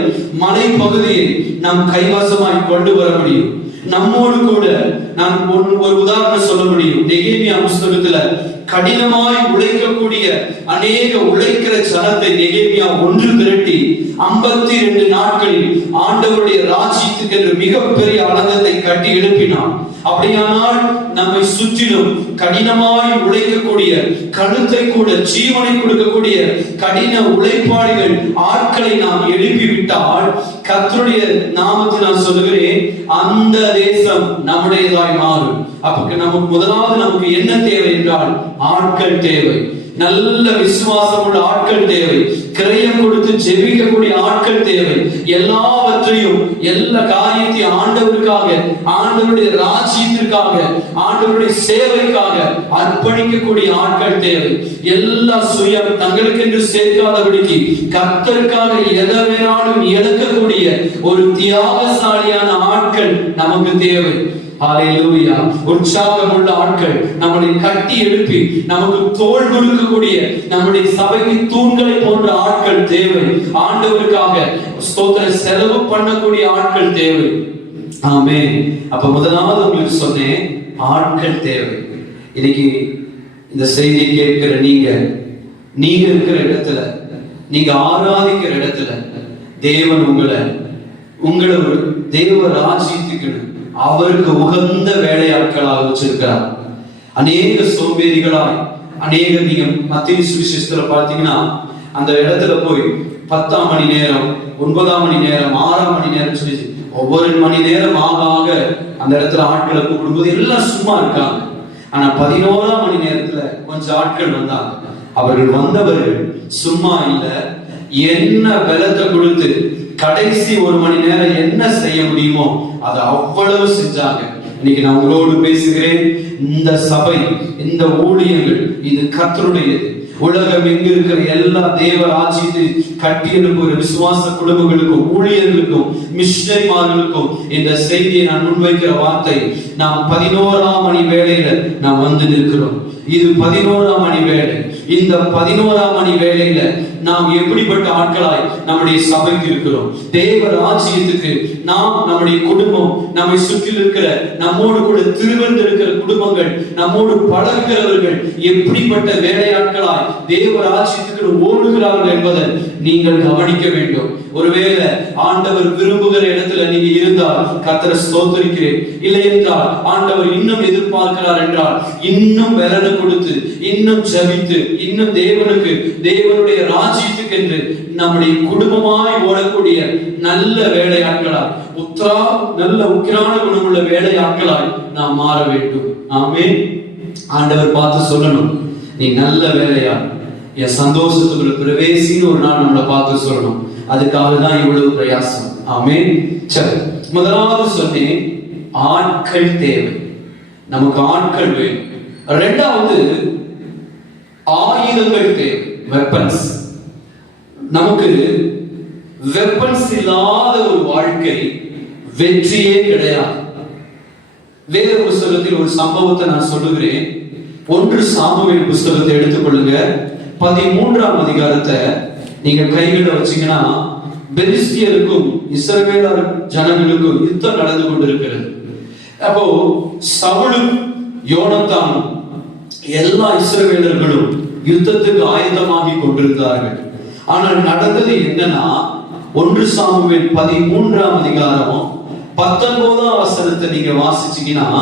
மலை பகுதியை நாம் கைவசமாய் கொண்டு வர முடியும். நம்மோடு கூட நான் ஒரு உதாரணம் சொல்ல முடியும். நெகேமியா புஸ்தகத்துல கடினமாய் உழைக்கக்கூடிய அநேக உழைக்கிற ஜனத்தை நெகேமியா ஒன்று திரட்டி 52 நாட்களில் ஆண்டவருடைய ராஜ்யத்துக்கு என்று மிகப்பெரிய அலங்கத்தை கட்டி எழுப்பினான். அப்படியானால் நம்மை சுற்றிலும் கடினமாய் உழைக்கக்கூடிய, கழுத்தை கூட ஜீவனை கொடுக்கக்கூடிய கடின உழைப்பாளிகள் ஆட்களை நாம் எழுப்பிவிட்டால், கர்த்தருடைய நாமத்தில் நான் சொல்லுகிறேன், அந்த தேசம் நம்முடையதாய் மாறும். அப்ப நமக்கு முதலாவது நமக்கு என்ன தேவை என்றால் ஆட்கள் தேவை. நல்ல விசுவாசம் உள்ள ஆட்கள் தேவை. கிரயம் கொடுத்து ஜெபிக்கக்கூடிய ஆட்கள் தேவை. எல்லாவற்றையும், எல்லா காரியத்தையும் ஆண்டவருக்காக, ஆண்டவருடைய ராஜ்யத்திற்காக, ஆண்டவருடைய சேவைக்காக அர்ப்பணிக்கக்கூடிய ஆட்கள் தேவை. எல்லா சுயம் தங்களுக்கென்று சேர்க்காதபடிக்கு கர்த்தருக்காக எதை வேணாலும் இழக்கக்கூடிய ஒரு தியாகசாலியான ஆட்கள் நமக்கு தேவை. ஹல்லேலூயா. உற்சாகமுள்ள ஆட்கள், நம்மளை கட்டி எழுப்பி நமக்கு தோள் கொடுக்கக்கூடிய, நம்முடைய சபைக்கு தூண்களை போன்ற ஆட்கள் தேவை. ஆண்டவருக்காக ஸ்தோத்திர செலவு பண்ணக்கூடிய ஆட்கள் தேவை. ஆமென். அப்ப முதலாவது உங்களுக்கு சொன்னேன், ஆட்கள் தேவை. இன்னைக்கு இந்த செய்தியை கேட்கிற நீங்க இருக்கிற இடத்துல, நீங்க ஆராதிக்கிற இடத்துல தேவன் உங்களை ஒரு தேவ ராஜ்யத்துக்கு அவருக்கு உகந்த வேலையாட்களாக வச்சிருக்கிறார். அநேக சோம்பேறிகளாய், அநேக நீங்க மத்தேயு சுவிசேஷத்துல பார்த்தீங்கன்னா அந்த இடத்துல போய் 10ஆம் மணி நேரம், 9ஆம் மணி நேரம், 6ஆம் மணி நேரம் சொல்லி ஒவ்வொரு மணி நேரம் ஆக அந்த இடத்துல ஆட்களை கூப்பிடும்போது எல்லாம் சும்மா இருக்காங்க. ஆனா 11ஆம் மணி நேரத்துல கொஞ்சம் ஆட்கள் வந்தாங்க. அவர்கள் வந்தவர்கள் சும்மா இல்ல, என்ன பலத்தை கொடுத்து கடைசி 1 மணி நேரம் என்ன செய்ய முடியுமோ அதை அவ்வளவு செஞ்சாங்க. இன்னைக்கு நான் உங்களோடு பேசுகிறேன். இந்த சபை, இந்த ஊழியர்கள், இது கர்த்தருடையது. உலகம் எங்க இருக்கிற எல்லா தேவ ராஜ்யத்தை கட்டி எழுப்புகிற விசுவாச குடும்பங்களுக்கும், ஊழியர்களுக்கும், மிஷனரிமார்களுக்கும் இந்த செய்தியை நான் முன்வைக்கிற வார்த்தை, நாம் 11ஆம் மணி வேளையில நாம் வந்து நிற்கிறோம். இது 11ஆம் மணி வேளை. இந்த 11ஆம் மணி வேளையில நாம் எப்படிப்பட்ட ஆட்களாய் நம்முடைய சபைக்கு இருக்கிறோம்? தேவ ராஜ்யத்துக்கு நாம், நம்முடைய குடும்பம், நம்மை சுற்றி இருக்கிற நம்மோடு கூட திருவந்திருக்கிற குடும்பங்கள், நம்மோடு பழகுகிறவர்கள் எப்படிப்பட்ட வேலையாட்களாய் தேவ ராஜ்யத்துக்கு ஓடுகிறார்கள் என்பதை நீங்கள் கவனிக்க வேண்டும். ஒருவேளை ஆண்டவர் விரும்புகிற இடத்துல நீங்க இருந்தால் கர்த்தரை ஸ்தோத்திரிக்கிறேன். இல்லை என்றால் ஆண்டவர் இன்னும் எதிர்பார்க்கிறார் என்றால் இன்னும் பலனை கொடுத்து, இன்னும் ஜெபித்து, இன்னும் தேவனுக்கு, தேவனுடைய ராஜ்யத்துக்கு என்று நம்முடைய குடும்பமாய் ஓடக்கூடிய நல்ல வேலையாட்களாய், நல்ல உக்கிரான குணமுள்ள வேலையாட்களாய் நாம் மாற வேண்டும். ஆமென். ஆண்டவர் பார்த்து சொல்லணும், நீ நல்ல வேலையா, என் சந்தோஷத்துக்குள்ள பிரவேசின்னு ஒரு நாள் நம்மளை பார்த்து சொல்லணும். அதுக்காக தான் இவ்வளவு பிரயாசம். ஆமென். சரி, முதலாவது சொன்னேன், ஆட்கள் தேவை. நமக்கு ஆட்கள் வேணும். இரண்டாவது, ஆயுதங்கள் தேவை, வெப்பன்ஸ். நமக்கு வெப்பன்ஸ் இல்லாத ஒரு வாழ்க்கை வெற்றியே கிடையாது. வேறு புஸ்தகத்தில் ஒரு சம்பவத்தை நான் சொல்லுகிறேன். 1 சாமுவேல் புஸ்தகத்தை எடுத்துக்கொள்ளுங்க. 13ஆம் அதிகாரத்தை நீங்க கைகளை வச்சீங்கன்னா, பெலிஸ்தியருக்கும் இஸ்ரவேலர் ஜனங்களுக்கும் யுத்தம் நடந்து கொண்டிருக்கிறது. அப்போ சவுலும் யோனத்தானும் எல்லா இஸ்ரவேலர்களும் யுத்தத்துக்கு ஆயத்தமாகி கொண்டிருந்தார்கள். ஆனால் நடந்தது என்னன்னா, 1 சாமுவேல் 13ஆம் அதிகாரம் 19ஆம் வசனத்தை நீங்க வாசிச்சீங்கன்னா,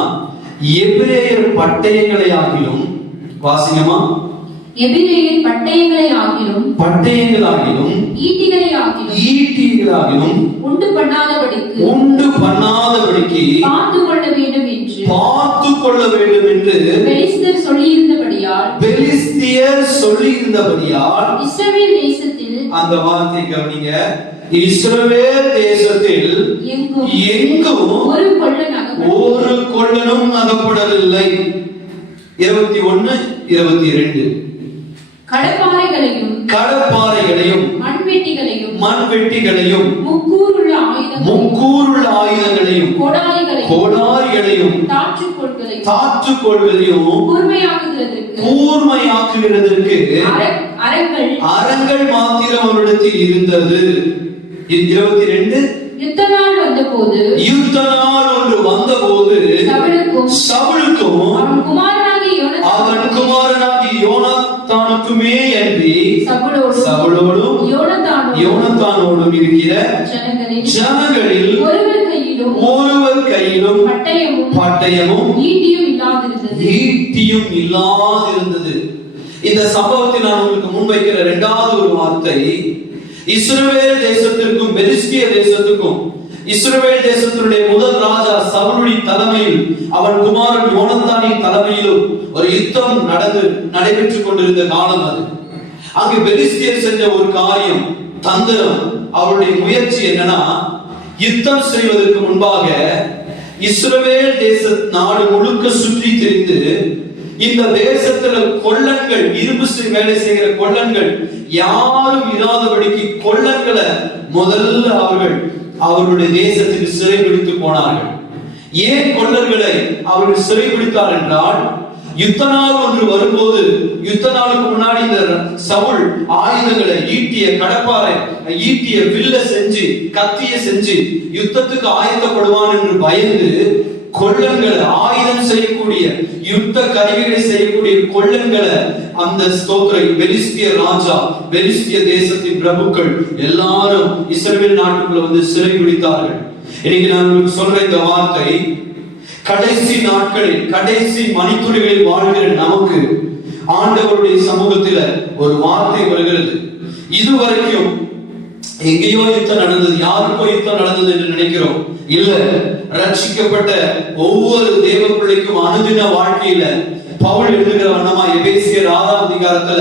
எபிரேயர் பட்டயங்களை ஆகிலும், வாசிங்கமா, எபிரேயர் பட்டயங்களை ஆகிலும், ஈட்டிகளை ஆகிலும் உண்டு பண்ணாதபடிக்கு பார்த்துக் கொள்ள வேண்டும் என்று பெலிஸ்தியர் சொல்லியிருந்தபடியால் இஸ்ரவேல் தேசத்தில் அந்த வார்த்தை கவனிங்க. இஸ்ரவேல் தேசத்தில் எங்கும் ஒரு கொள்ளனும் அகப்படவில்லை. 21, 22. கடப்பாறைகளையும் மண்வெட்டிகளையும் முக்கூருள்ள ஆயுதங்களையும் கோடாரிகளையும் தாற்றுக்கோள்களையும் கூர்மையாக்குகிறதற்கு அரங்கள் மாத்திரம் அவரிடத்தில் இருந்தது. 22. யுத்த நாள் ஒன்று வந்தபோது சவுலுக்கும் அவன் குமாரனாகி யோனத்தானுக்குமே அன்றி சவுலோடும் யோனத்தானோடும் இருக்கிற ஜனங்களில் ஒருவர் கையிலும் பட்டயமும் ஈட்டியும் இல்லாதிருந்தது. இந்த சம்பவத்தை நான் உங்களுக்கு முன்வைக்கிற இரண்டாவது ஒரு வார்த்தை, இஸ்ரவேல் தேசத்திற்கும் பெலிஸ்திய தேசத்துக்கும், இஸ்ரவேல் தேசத்தினுடைய முதல் ராஜா சவுலுடைய தலைமையில் அவன் குமாரன் யோனத்தானின் தலைமையிலும் ஒரு யுத்தம் நடைபெற்றுக் கொண்டிருந்த காலம் அது. அங்கு பெலிஸ்தியர் செஞ்ச ஒரு காரியம், தந்திரம், அவருடைய முயற்சி என்னன்னா, யுத்தம் செய்வதற்கு முன்பாக இஸ்ரவேல் தேச நாடு முழுக்க சுற்றி திரிந்து இந்த தேசத்துல கொள்ளன்கள், இரும்பு வேலை செய்கிற கொள்ளன்கள் யாரும் இராதபடிக்கு கொள்ளன்களை முதல்ல அவர்களுடைய தேசத்துக்கு சிறைபிடித்து போனார்கள். ஏன் கொள்ளர்களை அவர்கள் சிறைபிடித்தார் என்றால், யுத்த நாள் ஒன்று வரும்போது, யுத்த நாளுக்கு முன்னாடி இந்த சவுல் ஆயுதங்களை, ஈட்டிய கடப்பாரை, ஈட்டிய வில்ல செஞ்சு, கத்திய செஞ்சு யுத்தத்துக்கு ஆயத்தப்படுவான் என்று பயந்து கொள்ளன்களை, ஆயுதம் செய்யக்கூடிய யுத்த கருவிகளை செய்யக்கூடிய கொள்ளன்களை அந்த பெலிஸ்திய ராஜா, பெலிஸ்திய தேசத்தின் பிரபுக்கள் எல்லாரும் இஸ்ரவேல் நாட்டுக்குள்ள வந்து சிறைபிடித்தார்கள். இன்னைக்கு நான் உங்களுக்கு சொல்ற இந்த வார்த்தை, கடைசி நாட்களில், கடைசி மணித்துளிகளில் வாழ்கிற நமக்கு ஆண்டவருடைய சமூகத்தில் ஒரு வார்த்தை வருகிறது. இதுவரைக்கும் எங்கேயோ யுத்தம் நடந்தது, யாருக்கோ யுத்தம் நடந்தது என்று நினைக்கிறோம். இல்ல, ரட்சிக்கப்பட்ட ஒவ்வொரு தேவ பிள்ளைக்கும் அனுதின வாழ்க்கையில பவுல் எழுதுகிற வண்ணமா எபேசியர் 6ஆம் அதிகாரத்துல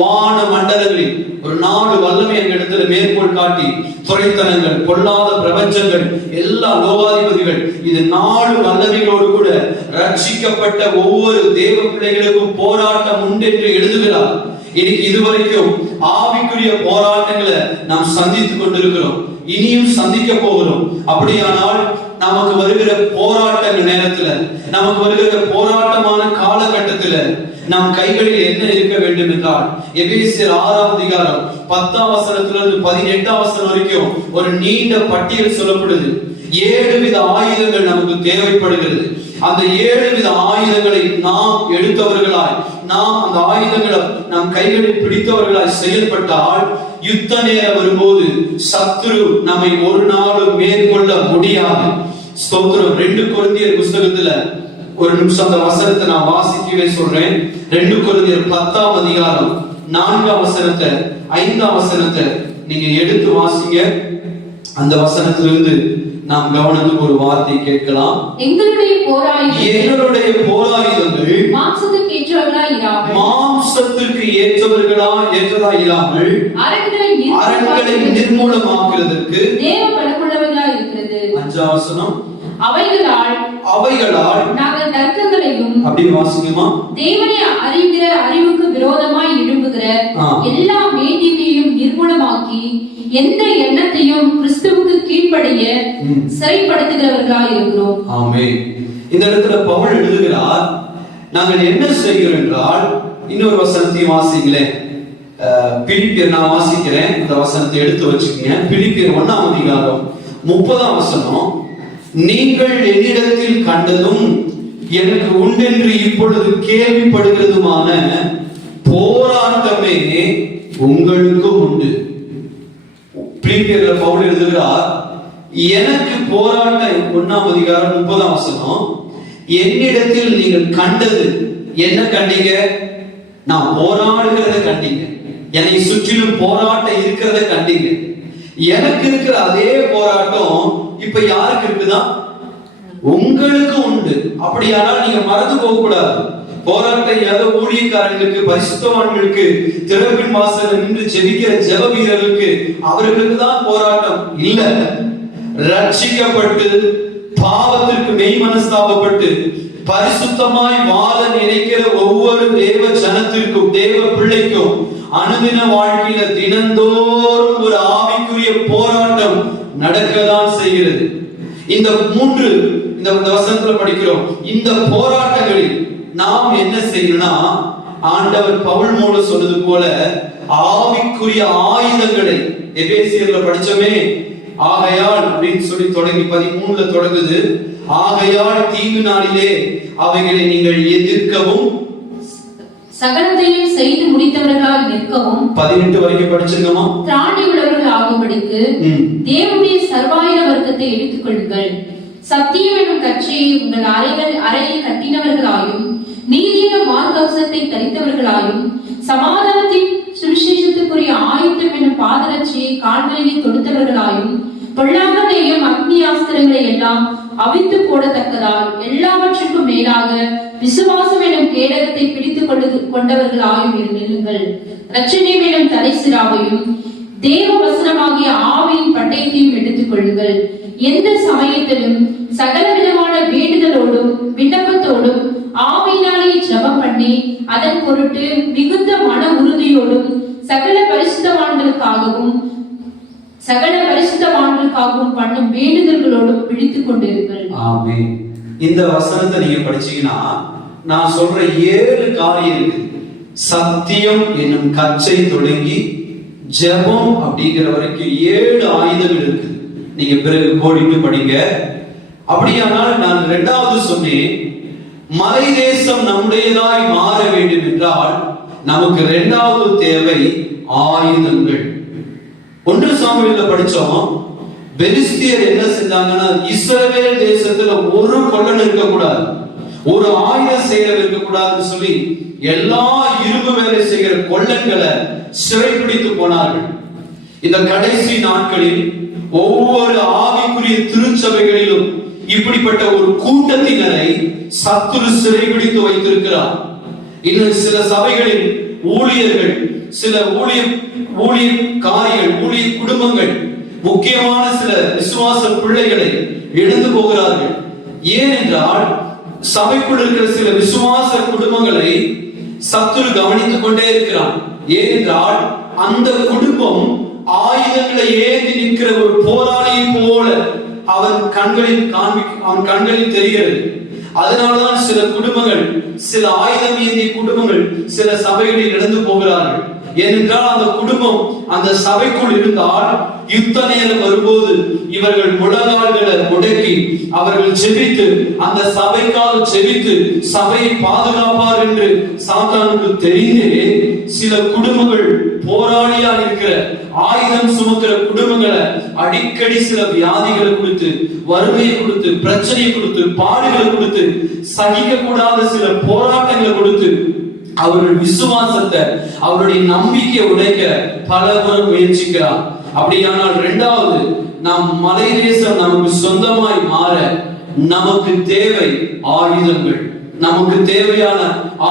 வான மண்டலங்களில் ஒரு 4 வல்லமை எங்க இடத்துல மேற்கோள் காட்டி, துறைத்தனங்கள், பொல்லாத பிரபஞ்சங்கள், எல்லா லோகாதிபதிகள், இது 4 வல்லமைகளோடு கூட ரட்சிக்கப்பட்ட ஒவ்வொரு தேவ பிள்ளைகளுக்கும் போராட்டம் உண்டு என்று எழுதுகிறார். இன்னைக்கு இதுவரைக்கும் ஆவிக்குரிய போராட்டங்களை நாம் சந்தித்துக் கொண்டிருக்கிறோம், இனியும் சந்திக்க போகிறோம். அப்படியானால் நமக்கு வருகிற போராட்ட நேரத்துல, நமக்கு வருகிற போராட்டமான காலகட்டத்துல நம் கைகளில் என்ன இருக்க வேண்டும் என்றால், எபேசியர் 6ஆம் அதிகாரம் 10ஆம் வசனத்திலிருந்து 18ஆம் வசனம் வரைக்கும் ஒரு நீண்ட பட்டியல் சொல்லப்படுது. 7 வித ஆயுதங்கள் நமக்கு தேவைப்படுகிறது. அந்த 7 வித ஆயுதங்களை நாம் எடுத்தவர்களாய், நாம் அந்த ஆயுதங்களை நம் கைகளில் பிடித்தவர்களாய் செயல்பட்டால், யுத்த நேரம் வரும்போது சத்துரு நம்மை ஒரு நாளும் மேற்கொள்ள முடியாது. ஸ்தோத்திரம். 2 கொரிந்தியர் புத்தகத்துல ஒரு நிமிஷம் அந்த வசனத்தை நான் வாசிக்கவே சொல்றேன். 2 கொரிந்தியர் 10ஆம் அதிகாரம் 4ஆம் வசனத்தை, 5ஆம் வசனத்தை நீங்க எடுத்து வாசிங்க. அந்த வசனத்திலிருந்து நாம் கவனத்துக்கு ஒரு வார்த்தை கேட்கலாம். எங்களுடைய போராயுதங்கள் மாம்சத்துக்கு ஏற்றதா இராமல் அரண்களை நிர்மூலமாக்குவதற்கு தேவ பலமுள்ளவர்களாய் இருக்கிறது. 5ஆம் வசனம், அவைகளால் நாங்கள் தர்க்கங்களையும், அப்படி வாசிக்குமா, தேவனை அறிகிற அறிவுக்கு விரோதமாய் எழும்புகிற எல்லா மேட்டிமையையும் நிர்மூலமாக்கி எந்த எண்ணத்தையும் கிறிஸ்துவுக்கு கீழ்ப்படிய சரிப்படுத்துகிறவர்களாய் இருக்கிறோம். ஆமென். இந்த இடத்துல பவுல் எழுதுகிறார், நாங்கள் என்ன செய்கிறோம் என்றால், இன்னொரு வசனத்தையும் வாசிங்களேன். பிலிப்பியர் நான் வாசிக்கிறேன், இந்த வசனத்தை எடுத்து வச்சுக்கங்க. பிலிப்பியர் 1ஆம் அதிகாரம் 30ஆம் வசனம், நீங்கள் என்னிடத்தில் கண்டதும் எனக்கு உண்டென்று இப்பொழுது கேள்விப்படுகிறதுமான போராட்டமே உங்களுக்கு உண்டு. பிலிப்பியர்ல பவுல் எழுதுகிறார், எனக்கு போராட்டம், 1ஆம் அதிகாரம் 30ஆம் வசனம், என்னிடத்தில் நீங்கள் கண்டது என்ன கண்டீங்க? நான் போராடுகிறத கண்டீங்க, என்னை சுற்றிலும் போராட்டம் இருக்கிறத கண்டீங்க. எனக்கு இருக்கிற அதே போராட்டம் இப்ப யாருக்கு இருக்குதா? உங்களுக்கு உண்டு. அப்படியானால் நீங்க மறந்து போக கூடாது. போராட்டம் ஏதோ ஊழியக்காரங்களுக்கு, பரிசுத்தவான்களுக்கு, திறப்பின் வாசல்ல நின்று ஜெபிக்கிற ஜெப வீரர்களுக்கு, அவர்களுக்கு தான் போராட்டம் இல்ல. ரட்சிக்கப்பட்டு பாவத்திற்கு மெய் மனஸ்தாபப்பட்டு பரிசுத்தமாய் வாழ நினைக்கிற ஒவ்வொரு தேவ ஜனத்திற்கும், தேவ பிள்ளைக்கும் அனுதின வாழ்க்கையில தினந்தோறும் ஒரு ஆவிக்குரிய போராட்டம் நடக்கதான் செய்கிறது. இந்த வசனத்துல படிக்கிறோம். இந்த போராட்டங்களில் நாம் என்ன செய்யணும்னா, ஆண்டவர் பவுல் மூலம் சொன்னது போல ஆவிக்குரிய ஆயுதங்களை எபேசியர்ல படிச்சோமே, ஆகையால் அப்படின்னு சொல்லி தொடங்கி 13ல தொடங்குது. ஆகையால் தீங்கு நாளிலே அவைகளை நீங்கள் எதிர்க்கவும் சகலத்தையும் செய்து முடித்தவர்களால் நிற்கவும் 18 வரைக்கும் படிச்சிருக்கோமா? திராணி உள்ளவர்கள் ஆகும்படிக்கு தேவனுடைய சர்வாயுத வர்க்கத்தை எடுத்துக் கொள்ளுங்கள். சத்தியம் என்னும் கட்சியை உங்கள் அறையில் கட்டினவர்களாயும், நீதிய மார்க்கவசத்தை தரித்தவர்களாயும், சமாதானத்தின் சுவிசேஷத்துக்குரிய ஆயுத்தம் என்னும் பாதரட்சியை கால்களிலே தொடுத்தவர்களாயும், பொல்லாங்கனையும் அக்னி ஆஸ்திரங்களை எல்லாம் அவித்து போடத்தக்கதால் எல்லாவற்றுக்கும் மேலாக விசுவாசம் எனும் கேடகத்தை பிடித்துக் கொண்டவர்களாயும் இருங்கள். இரட்சணியம் எனும் தலை சிராவையும் தேவ வசனமாகிய ஆவியின் பட்டயத்தையும் எடுத்துக் கொள்ளுங்கள். எந்த சமயத்திலும் சகல விதமான வேண்டுதலோடும் விண்ணப்பத்தோடும் ஆவியினாலே ஜெபம் பண்ணி அதன் பொருட்டு மிகுந்த மன உறுதியோடும் சகல பரிசுத்தவான்களுக்காகவும் பண்ணும் வேண்டுதல்களோடும் பிடித்துக் கொண்டிருங்கள். ஆமென். இந்த வசனத்தை நீங்க படிச்சீங்கன்னா நான் சொல்ற 7 காரியம் இருக்கு. சத்தியம் என்னும் கச்சை தொடங்கி ஜெபம் அப்படிங்கிற வரைக்கும் 7 ஆயுதங்கள் இருக்கு. நீங்க பிறகு கோடிட்டு படிங்க. அப்படியானால் நான் 2வது சொன்னேன், மலை தேசம் நம்முடையதாய் மாற வேண்டும் என்றால் நமக்கு 2வது தேவை ஆயுதங்கள். 1 சாமுவேல்ல படிச்சோம், பெலிஸ்தியர் என்ன செஞ்சாங்கன்னா, இஸ்ரவேல் தேசத்துல ஒரு கொல்லன் இருக்கக்கூடாது, ஒரு ஆயுதம் செய்யறவர் இருக்கக்கூடாதுன்னு சொல்லி எல்லா இரும்பு வேலை செய்கிற கொல்லன்களை சிறைப்பிடித்து போனார்கள். இந்த கடைசி நாட்களில் ஒவ்வொரு ஆவிக்குரிய திருச்சபைகளிலும் இப்படிப்பட்ட ஒரு கூட்டத்தினரை சத்துரு சிறைபிடித்து வைத்திருக்கிறார். இன்னும் சில சபைகளில் ஊழியர்கள், சில ஊழியக்காரிகள், ஊழிய குடும்பங்கள், முக்கியமான சில விசுவாச பிள்ளைகளை இழந்து போகிறார்கள். ஏனென்றால் சபைக்குள் இருக்கிற சில விசுவாச குடும்பங்களை சத்துரு கவனித்துக் கொண்டே இருக்கிறான். ஏனென்றால் அந்த குடும்பம் ஆயுதங்களை ஏந்தி நிற்கிற ஒரு போராளியை போல அவன் கண்களில் தெரிகிறது. அதனால்தான் சில குடும்பங்கள், சில ஆயுதம் ஏந்திய குடும்பங்கள் சில சபைகளில் இழந்து போகிறார்கள். ஏனென்றால் அந்த குடும்பம் அந்த சபைக்குள் இருந்தால் யுத்த நேரம் வரும்போது இவர்கள் முழங்கால்களை முடக்கி அவர்கள் ஜெபித்து அந்த சபைக்காக ஜெபித்து சபையை பாதுகாப்பார் என்று சாத்தானுக்கு தெரிந்தே சில குடும்பங்கள் போராளியா இருக்கிற ஆயுதம் சுமக்கிற குடும்பங்களை அடிக்கடி சில வியாதிகளை கொடுத்து, வறுமையை கொடுத்து, பிரச்சனையை கொடுத்து, பாடுகளை கொடுத்து, சகிக்க கூடாத சில போராட்டங்களை கொடுத்து அவர்கள் விசுவாசத்தை, அவருடைய நம்பிக்கை உடைக்க பல முறை முயற்சிக்கிறார். அப்படியானால் 2வது, நாம் மலை தேசம் நமக்கு சொந்தமாய் மாற நமக்கு தேவை ஆயுதங்கள். நமக்கு தேவையான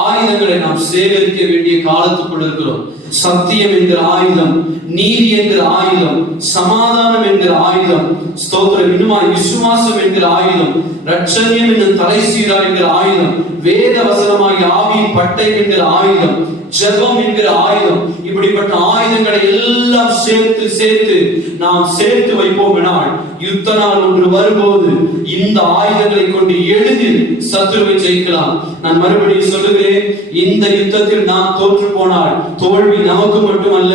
ஆயுதங்களை நாம் சேகரிக்க வேண்டிய காலத்துக்குள் இருக்கிறோம். சத்தியம் என்கிற ஆயுதம், நீதி என்கிற ஆயுதம், சமாதானம் என்கிற ஆயுதம், ஸ்தோத்திரம் இன்னுமாய் விசுவாசம் என்கிற ஆயுதம், இரட்சணியம் என்னும் தலைசீரா என்கிற ஆயுதம், வேத வசனமாகிய ஆவியின் பட்டை என்கிற ஆயுதம், ஜெபம் என்கிற ஆயுதம், இப்படிப்பட்ட ஆயுதங்களை எல்லாம் சேர்த்து நாம் சேர்த்து வைப்போம் என்றால் யுத்த நாள் ஒன்று வரும்போது இந்த ஆயுதங்களை கொண்டு எளிதில் சத்துருவை ஜெயிக்கலாம். நான் மறுபடியும் சொல்லுகிறேன், இந்த யுத்தத்தில் நாம் தோற்று போனால் தோல்வி நமக்கு மட்டுமல்ல,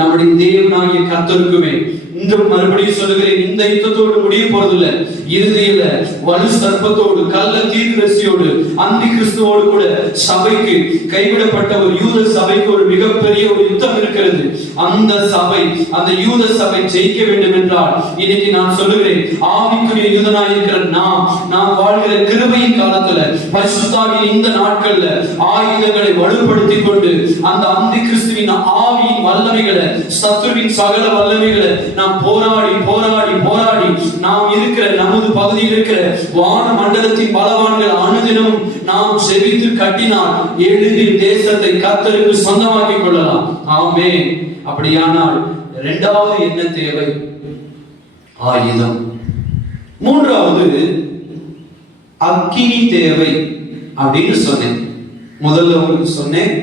நம்முடைய தேவனாகிய கர்த்தருக்குமே. இன்றும் மறுபடியும் சொல்லுகிறேன், இந்த யுத்தத்தோடு முடிய போறதில்லை. இறுதியில வலு சர்ப்பத்தோடு, கள்ள தீர்க்கதரிசியோடு, அந்தி கிறிஸ்துவோடு கூட சபைக்கு, கைவிடப்பட்ட ஒரு யூத சபைக்கு ஒரு மிகப்பெரிய ஒரு யுத்தம் இருக்கிறது. அந்த சபை, அந்த யூத சபை ஜெயிக்க வேண்டும் என்றால் இன்னைக்கு நான் சொல்லுகிறேன், ஆவிக்குரிய யூதனாய் இருக்கிற நாம் வாழ்கிற கிருபையின் காலத்துல, பரிசுத்தாவின் இந்த நாட்கள்ல ஆயுதங்களை வலுப்படுத்திக் கொண்டு அந்த அந்தி கிறிஸ்துவின் ஆவியின் வல்லமைகளை, சத்துருவின் சகல வல்லமைகளை நாம் போராடி நாம் இருக்கிற நமது பகுதியில் இருக்கிற வான மண்டலத்தின் பலவான்கள் அனுதினமும் நாம் செவித்து கட்டினால் எளிதில் தேசத்தை கர்த்தருக்கு சொந்தமாக்கிக் கொள்ளலாம். ஆமென். அப்படியானால் இரண்டாவது என்ன தேவை? ஆயுதம். மூன்றாவது அக்கினி தேவை அப்படின்னு சொன்னேன். முதல்ல உங்களுக்கு சொன்னேன்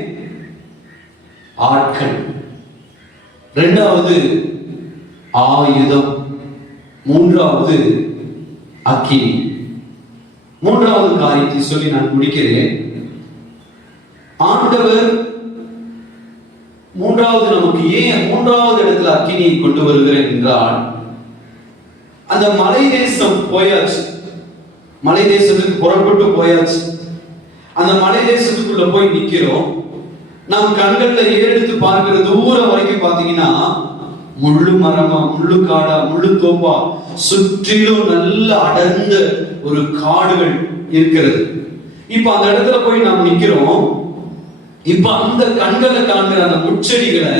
ஆட்கள், இரண்டாவது ஆயுதம், மூன்றாவது அக்கினி. மூன்றாவது காரியத்தை சொல்லி நான் முடிக்கிறேன். ஆண்டவர் மூன்றாவது நமக்கு ஏன் மூன்றாவது இடத்துல அக்கினியை கொண்டு வருகிறேன் என்றால், அந்த மலை தேசம் போயாச்சு, மலை தேசத்துக்கு புறப்பட்டு போயாச்சு. அந்த மலை தேசத்துக்குள்ள போய் நிக்கிறோம். நாம் கண்கள்ல ஏறெடுத்து பார்க்கிற தூரம் வரைக்கும் பாத்தீங்கன்னா முள்ளு மரமா, முள்ளு காடா, முள்ளு தோப்பா, சுற்றிலும் நல்ல அடர்ந்த ஒரு காடுகள் இருக்கிறது. இப்ப அந்த இடத்துல போய் நாம் நிக்கிறோம். இப்ப அந்த கண்களை காண்கிற அந்த முச்செடிகளை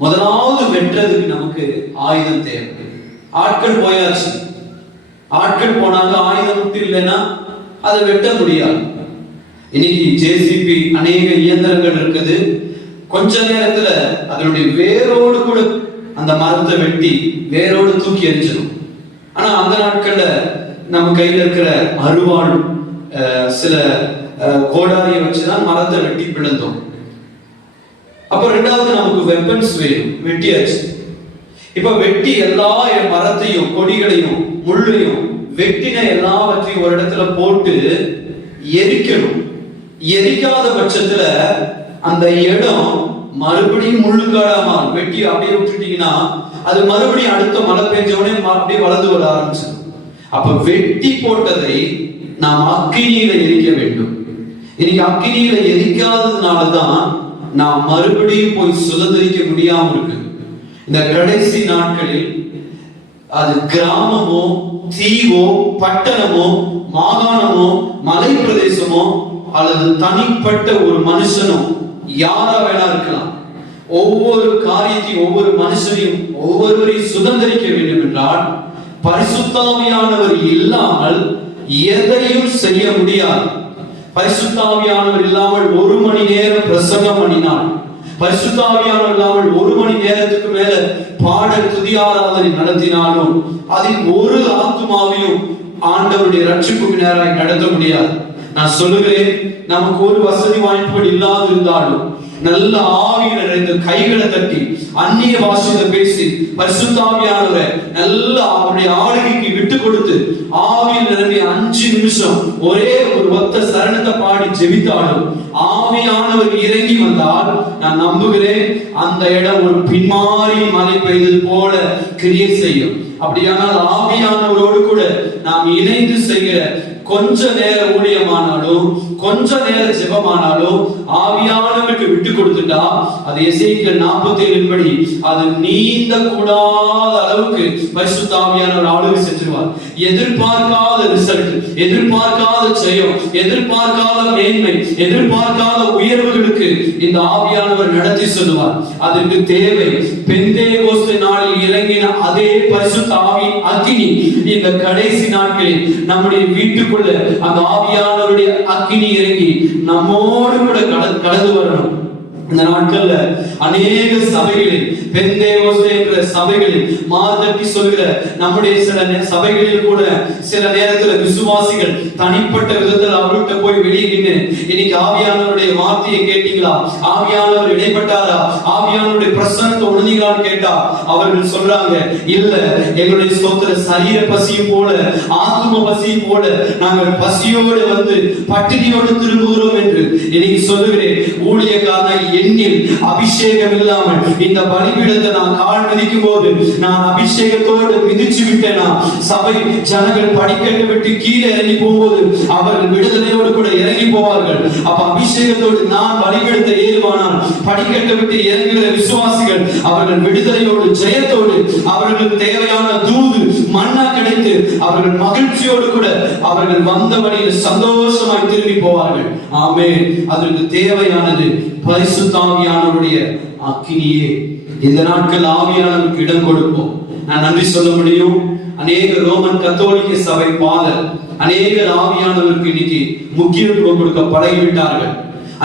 முதலாவது வெட்டுறதுக்கு நமக்கு ஆயுதம் தேவை. ஆட்கள் போயாச்சு, ஆட்கள் போனாங்க, ஆயுதம் மட்டும் இல்லைன்னா அதை வெட்ட முடியாது. இன்னைக்கு ஜேசிபி அநேக இயந்திரங்கள் இருக்குது. கொஞ்ச நேரத்துல அதனுடைய வேரோடு கூட அந்த மரத்தை வெட்டி வேரோடு தூக்கி எரிஞ்சிடும். ஆனா அந்த நாட்கள்ல நம்ம கையில இருக்கிற அருவாள், சில கோடாரியை வச்சுதான் மரத்தை வெட்டி பிளந்தோம். அப்ப ரெண்டாவது நமக்கு வெப்பன்ஸ் வேணும், வெட்டியாச்சு. இப்ப வெட்டி எல்லா மரத்தையும், கொடிகளையும், முள்ளையும் வெட்டின எல்லாவற்றையும் ஒரு இடத்துல போட்டு எரிக்கணும். எரிக்காத பட்சத்துல அந்த இடம் மறுபடியும் முள்ளுக்காடாமா வெட்டி அப்படியே விட்டுட்டீங்கன்னா அது மறுபடியும் அடுத்த மழை பெஞ்சவனே அப்படியே வளர்ந்து வர ஆரம்பிச்சிடும். அப்ப வெட்டி போட்டதை நாம் அக்கினியில எரிக்க வேண்டும். இன்னைக்கு அக்கினியில எரிக்காததுனாலதான் நாம் மறுபடியும் போய் சுதந்திரிக்க முடியாம இருக்கு. இந்த கடைசி நாட்களில் அது கிராமமோ, தீவோ, பட்டணமோ, மாகாணமோ, மலை பிரதேசமோ அல்லது தனிப்பட்ட ஒரு மனுஷனும் யாரா வேணா இருக்கலாம், ஒவ்வொரு காரியத்தையும், ஒவ்வொரு மனுஷனையும், ஒவ்வொருவரையும் சுதந்திரிக்க வேண்டும் என்றால் பரிசுத்த ஆவியானவர் இல்லாமல் எதையும் செய்ய முடியாது. பரிசுத்த ஆவியானவர் இல்லாமல் 1 மணி நேரம் பிரசங்கம் பண்ணினார், பரிசுத்த ஆவியானவர் இல்லாமல் 1 மணி நேரத்துக்கு மேல பாட துதி ஆராதனை நடத்தினாலும் அதில் ஒரு ஆத்துமாவையும் ஆண்டவருடைய ரட்சிப்புக்கு நேராக நடத்த முடியாது. நான் சொல்லுகிறேன், நமக்கு ஒரு வசதி வாய்ப்புகள் இல்லாது இருந்தாலும் நல்ல ஆவியில் நிறைந்த கைகளை தட்டி அந்நிய பாஷையில பேசி பரிசுத்த ஆவியானவரை நல்ல அவருடைய ஆளுகைக்கு விட்டு கொடுத்து ஆவியில் நிரம்பி 5 நிமிஷம் ஒரே ஒரு ஒத்த சரணத்தை பாடி ஜெபித்தாலும் ஆவியானவர் இறங்கி வந்தால் நான் நம்புகிறேன் அந்த இடம் ஒரு பின்மாறி மழை பெய்தது போல கிரியை செய்யும். அப்படியானால் ஆவியானவரோடு கூட நாம் இணைந்து செய்கிற கொஞ்ச நேர ஊழியமானாலும் கொஞ்ச நேர ஜெபமானாலும் ஆவியானவருக்கு விட்டு கொடுத்துட்டா அது எசேக்கியேல் 47 படி அது நீந்த கூடாத அளவுக்கு பரிசுத்த ஆவியானவர் ஆளுகை செஞ்சிருவார். எதிர்பார்க்காத ரிசல்ட், எதிர்பார்க்காத ஜெயம், எதிர்பார்க்காத மேன்மை, எதிர்பார்க்காத உயர்வுகளுக்கு இந்த ஆவியானவர் நடத்தி சொல்லுவார். அதற்கு தேவை பெந்தேகோஸ்து நாளில் இறங்கின அதே பரிசுத்த ஆவி அக்கினி இந்த கடைசி நாட்களில் நம்முடைய வீட்டுக்குள்ள அந்த ஆவியானவருடைய அக்கினி இறங்கி நம்மோடு கூட கடந்து வரணும். இந்த நாட்கள்ல அநேக சபைகளில், பெந்தேகோஸ்தே என்ற சபைகளில் மார்த்தட்டி சொல்கிற நம்முடைய சில சபைகளில் கூட சில நேரத்துல விசுவாசிகள் தனிப்பட்ட விதத்தில் அவர்கிட்ட போய் வெளியே நின்று இன்னைக்கு ஆவியானவருடைய வார்த்தையை கேட்டீங்களா, ஆவியானவர் இடைப்பட்டாரா, ஆவியானவருடைய பிரசன்னத்தை உணர்ந்தீங்களான்னு கேட்டா அவர்கள் சொல்றாங்க, இல்ல எங்களுடைய ஸ்தோத்திர சரீர பசியும் போல ஆத்தும பசியும் போல நாங்கள் பசியோடு வந்து பட்டினியோடு திரும்புகிறோம் என்று இன்னைக்கு சொல்லுகிறேன். ஊழியக்காரனாய் எண்ணில் அபிஷேகம் இல்லாமல் இந்த பலிபீடத்தை நான் கால் மிதிக்கும் போது நான் அபிஷேகத்தோடு மிதிச்சு விட்டேனா, சபை ஜனங்கள் படிக்கட்டு விட்டு கீழே இறங்கி போகும்போது அவர்கள் விடுதலையோடு கூட இறங்கி போவார்கள். அப்ப அபிஷேகத்தோடு நான் பலிபீடத்தை ஏறுவானால் படிக்கட்டை விட்டு இறங்குகிற விசுவாசிகள் அவர்கள் விடுதலையோடு ஜெயத்தோடு அவர்களுக்கு தேவையான தூது மன்னா கிடைத்து அவர்கள் மகிழ்ச்சியோடு கூட அவர்கள் வந்த வழியில் சந்தோஷமாய் திரும்பி போவார்கள். ஆமென். அதற்கு தேவையானது பரிசுத்த ஆவியானவருடைய அக்கினியே. இந்த நாட்கள் ஆவியானவருக்கு இடம் கொடுப்போம். நான் நன்றி சொல்ல முடியும். அநேக ரோமன் கத்தோலிக்க சபை பாதர் அநேக ஆவியானவருக்கு இன்னைக்கு முக்கியத்துவம் கொடுக்க பழகிவிட்டார்கள்.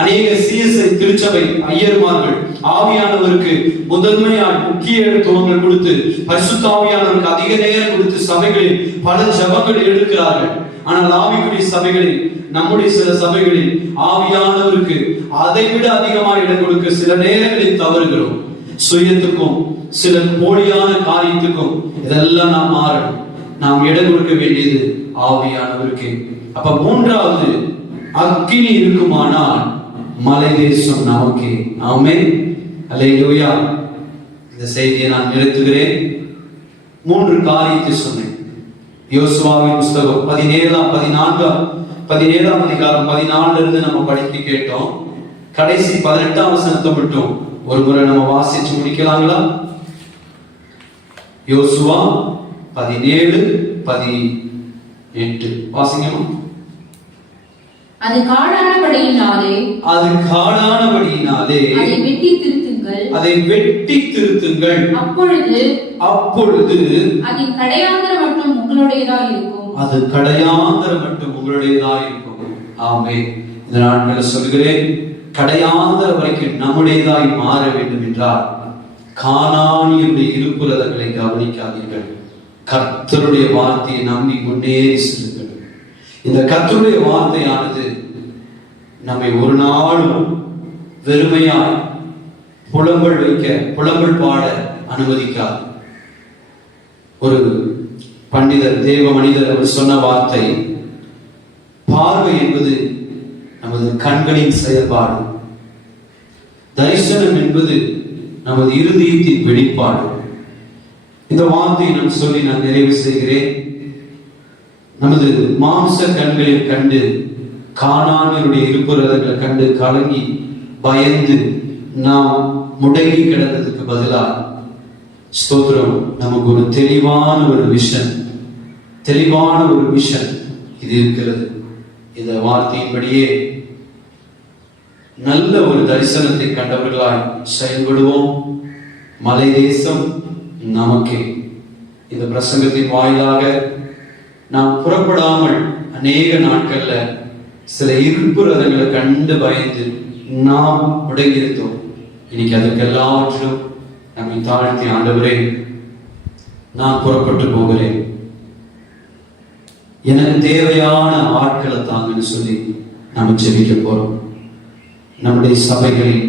அநேக சிஎஸ்ஐ திருச்சபை ஐயர்மார்கள் ஆவியானவருக்கு முதன்மையாய் முக்கியத்துவங்கள் கொடுத்து பரிசுத்த ஆவியானவருக்கு அதிக நேரம் கொடுத்து சபைகளில் பல ஜபங்கள் எடுக்கிறார்கள். ஆனால் ஆவிக்குரிய சபைகளில், நம்முடைய சில சபைகளில் ஆவியானவருக்கு அதை விட அதிகமாக இடம் கொடுக்க சில நேரங்களில் தவறுகிறோம். சுயத்துக்கும் சில போலியான காரியத்துக்கும் இதெல்லாம் நாம் மாறணும். நாம் இடம் கொடுக்க வேண்டியது ஆவியானவருக்கு. அப்ப மூன்றாவது, அக்கினி இருக்குமானால் மலை தேசம் நமக்கு. ஆமென், அல்லேலூயா. இந்த செய்தியை நான் நிறுத்துகிறேன். 3 காரியத்தை சொன்னேன். யோசுவாவின் புஸ்தகம் 17ஆம் அதிகாரம் 14 இருந்து நம்ம படிக்க கேட்டோம். கடைசி 18ஆம் வசனத்தை மட்டும் ஒரு முறை நம்ம வாசிச்சு முடிக்கலாங்களா? யோசுவா 17:18 வாசிங்கம்மா. அது காடானபடியினாலே அதை வெட்டி திருத்துங்கள். அப்பொழுது அதன் கடையாந்தரம் மட்டும் உங்களுடையதாக இருக்கும். அது கடையாந்தரம் மட்டும் உங்களுடையதாக இருக்கும். ஆமென். இந்த நாட்களில் சொல்கிறேன், கடையாந்தரம் வரைக்கும் நம்முடையதாய் மாற வேண்டும் என்றால் கானானியருடைய இருப்புரதங்களை கவனிக்காதீர்கள். கர்த்தருடைய வார்த்தையை நம்பி முன்னேறி செல்லுங்கள். இந்த கர்த்தருடைய வார்த்தையானது நம்மை ஒரு நாளும் வெறுமையாய் புலம்பல் பாட அனுமதிக்காது. ஒரு பண்டிதர், தேவ மனிதர், அவர் சொன்ன வார்த்தை, பார்வை என்பது நமது கண்களின் செயல்பாடு, தரிசனம் என்பது நமது இருதயத்தின் வெளிப்பாடு. இந்த வார்த்தையை நான் சொல்லி நான் நிறைவு செய்கிறேன். நமது மாம்ச கண்களில் கண்டு கானானியருடைய இருப்புரதங்களை கண்டு கலங்கி பயந்து நாம் முடங்கி கிடந்ததுக்கு பதிலாக ஸ்தோத்திரம், நமக்கு ஒரு தெளிவான ஒரு விஷன் இது இருக்கிறது. இந்த வார்த்தையின்படியே நல்ல ஒரு தரிசனத்தை கண்டவர்களாய் செயல்படுவோம். மலை தேசம் நமக்கே. இந்த பிரசங்கத்தின் வாயிலாக நாம் புறப்படாமல் அநேக நாட்கள்ல சில இருப்புரதங்களை கண்டு பயந்து நாம் முடங்கியிருந்தோம். இன்னைக்கு அதுக்கு எல்லாவற்றிலும் நம்மை தாழ்த்தி, ஆண்டவரே நான் புறப்பட்டு போகிறேன், எனக்கு தேவையான ஆட்களை தாங்கன்னு சொல்லி நம்ம ஜெபிக்க போறோம். நம்முடைய சபைகளில்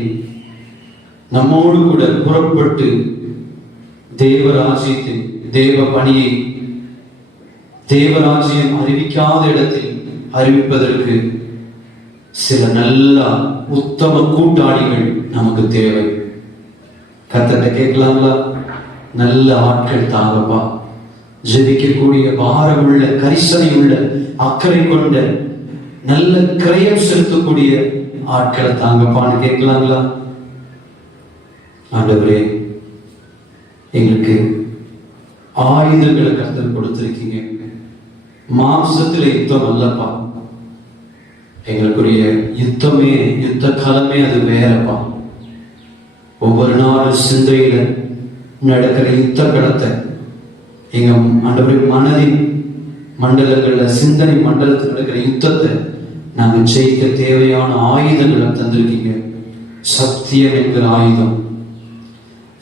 நம்மோடு கூட புறப்பட்டு தேவராஜ்யத்தின் தேவ பணியை தேவராஜ்யம் அறிவிக்காத இடத்தில் அறிவிப்பதற்கு சில நல்ல உத்தம கூட்டாளிகள் நமக்கு தேவை. கர்த்தர்ட்ட கேட்கலாங்களா? நல்ல ஆட்கள் தாங்கப்பா, ஜெபிக்கக்கூடிய பாரமுள்ள, கரிசனை உள்ள, அக்கறை கொண்ட, நல்ல கிரயம் செலுத்தக்கூடிய ஆட்களை தாங்கப்பான்னு கேட்கலாங்களா? ஆண்டவரே, எங்களுக்கு ஆயுதங்களை கர்த்தர் கொடுத்திருக்கீங்க. மாம்சத்துல யுத்தம் அல்லப்பா, எங்களுக்குரிய யுத்தமே, யுத்த காலமே அது வேறப்பா. ஒவ்வொரு நாளும் சிந்தையில நடக்கிற யுத்த கடத்தை எங்க ஆண்டவரே மனதின் மண்டலங்கள்ல, சிந்தனை மண்டலத்தில் நடக்கிற யுத்தத்தை நாங்க ஜெயிக்க தேவையான ஆயுதங்களை தந்திருக்கீங்க. சத்தியம் என்கிற ஆயுதம்.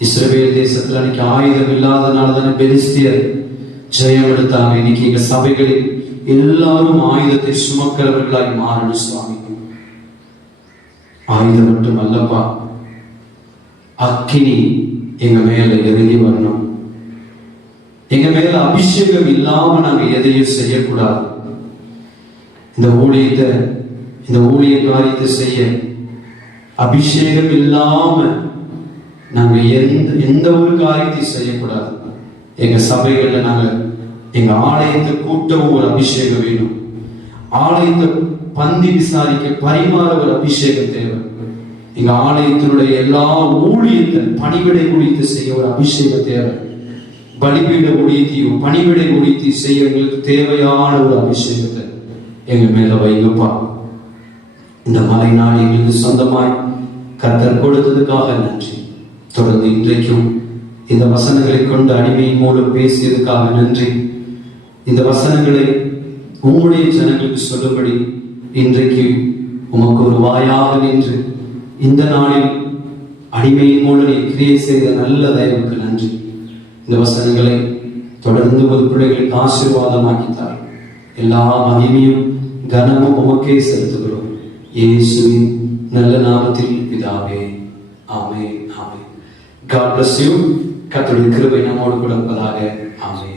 இஸ்ரவேல் தேசத்துல அன்னைக்கு ஆயுதம் இல்லாதனால தானே பெலிஸ்தியர் ஜெயம் எடுத்தாங்க. இன்னைக்கு எங்க சபைகளில் எல்லாரும் ஆயுதத்தை சுமக்கிறவர்களாய் மாறணும் சுவாமி. ஆயுதம் மட்டும் அல்லப்பா, அக்கினி எங்க மேல இறங்கி வரணும். எங்க மேல அபிஷேகம் இல்லாம நாங்க எதையும் செய்யக்கூடாது. இந்த ஊழிய காரியத்தை செய்ய அபிஷேகம் இல்லாம நாங்க எந்த ஒரு காரியத்தையும் செய்யக்கூடாது. எங்க சபைகள்ல நாங்க எங்க ஆலயத்தை கூட்டவும் ஒரு அபிஷேகம் வேணும். ஆலயத்தை பந்தி விசாரிக்க பரிமாற ஒரு அபிஷேகம் தேவை. எங்க ஆலயத்தினுடைய எல்லா ஊழியத்தை பணிவிடை ஊழியத்தை செய்ய ஒரு அபிஷேகம் தேவை. பலிபீட ஊழியத்தையும் பணிவிடை ஊழியத்தையும் செய்ய எங்களுக்கு தேவையான ஒரு அபிஷேகத்தை எங்க மேல வைங்கப்பா. இந்த மலை நாள் எங்களுக்கு சொந்தமாய் கர்த்தர் கொடுத்ததுக்காக நன்றி. தொடர்ந்து இன்றைக்கும் இந்த வசனங்களை கொண்டு அடிமையின் மூலம் பேசியதுக்காக நன்றி. இந்த வசனங்களை உம்முடைய ஜனங்களுக்கு சொல்லும்படி இன்றைக்கு உமக்கு ஒரு வாயாக நின்று இந்த நாளில் அடிமையின் மூலம் நீ கிரியை செய்த நல்ல தயவுக்கு நன்றி. இந்த வசனங்களை தொடர்ந்து ஒரு பிள்ளைகளுக்கு ஆசீர்வாதமாக்கித்தார். எல்லா மகிமையும் கனமும் உமக்கே செலுத்துகிறோம். இயேசுவின் நல்ல நாமத்தில் பிதாவே, ஆமென், ஆமென். God bless you. கர்த்தருடைய கிருபை நம்மோடு கூட இருப்பதாக. ஆமென்.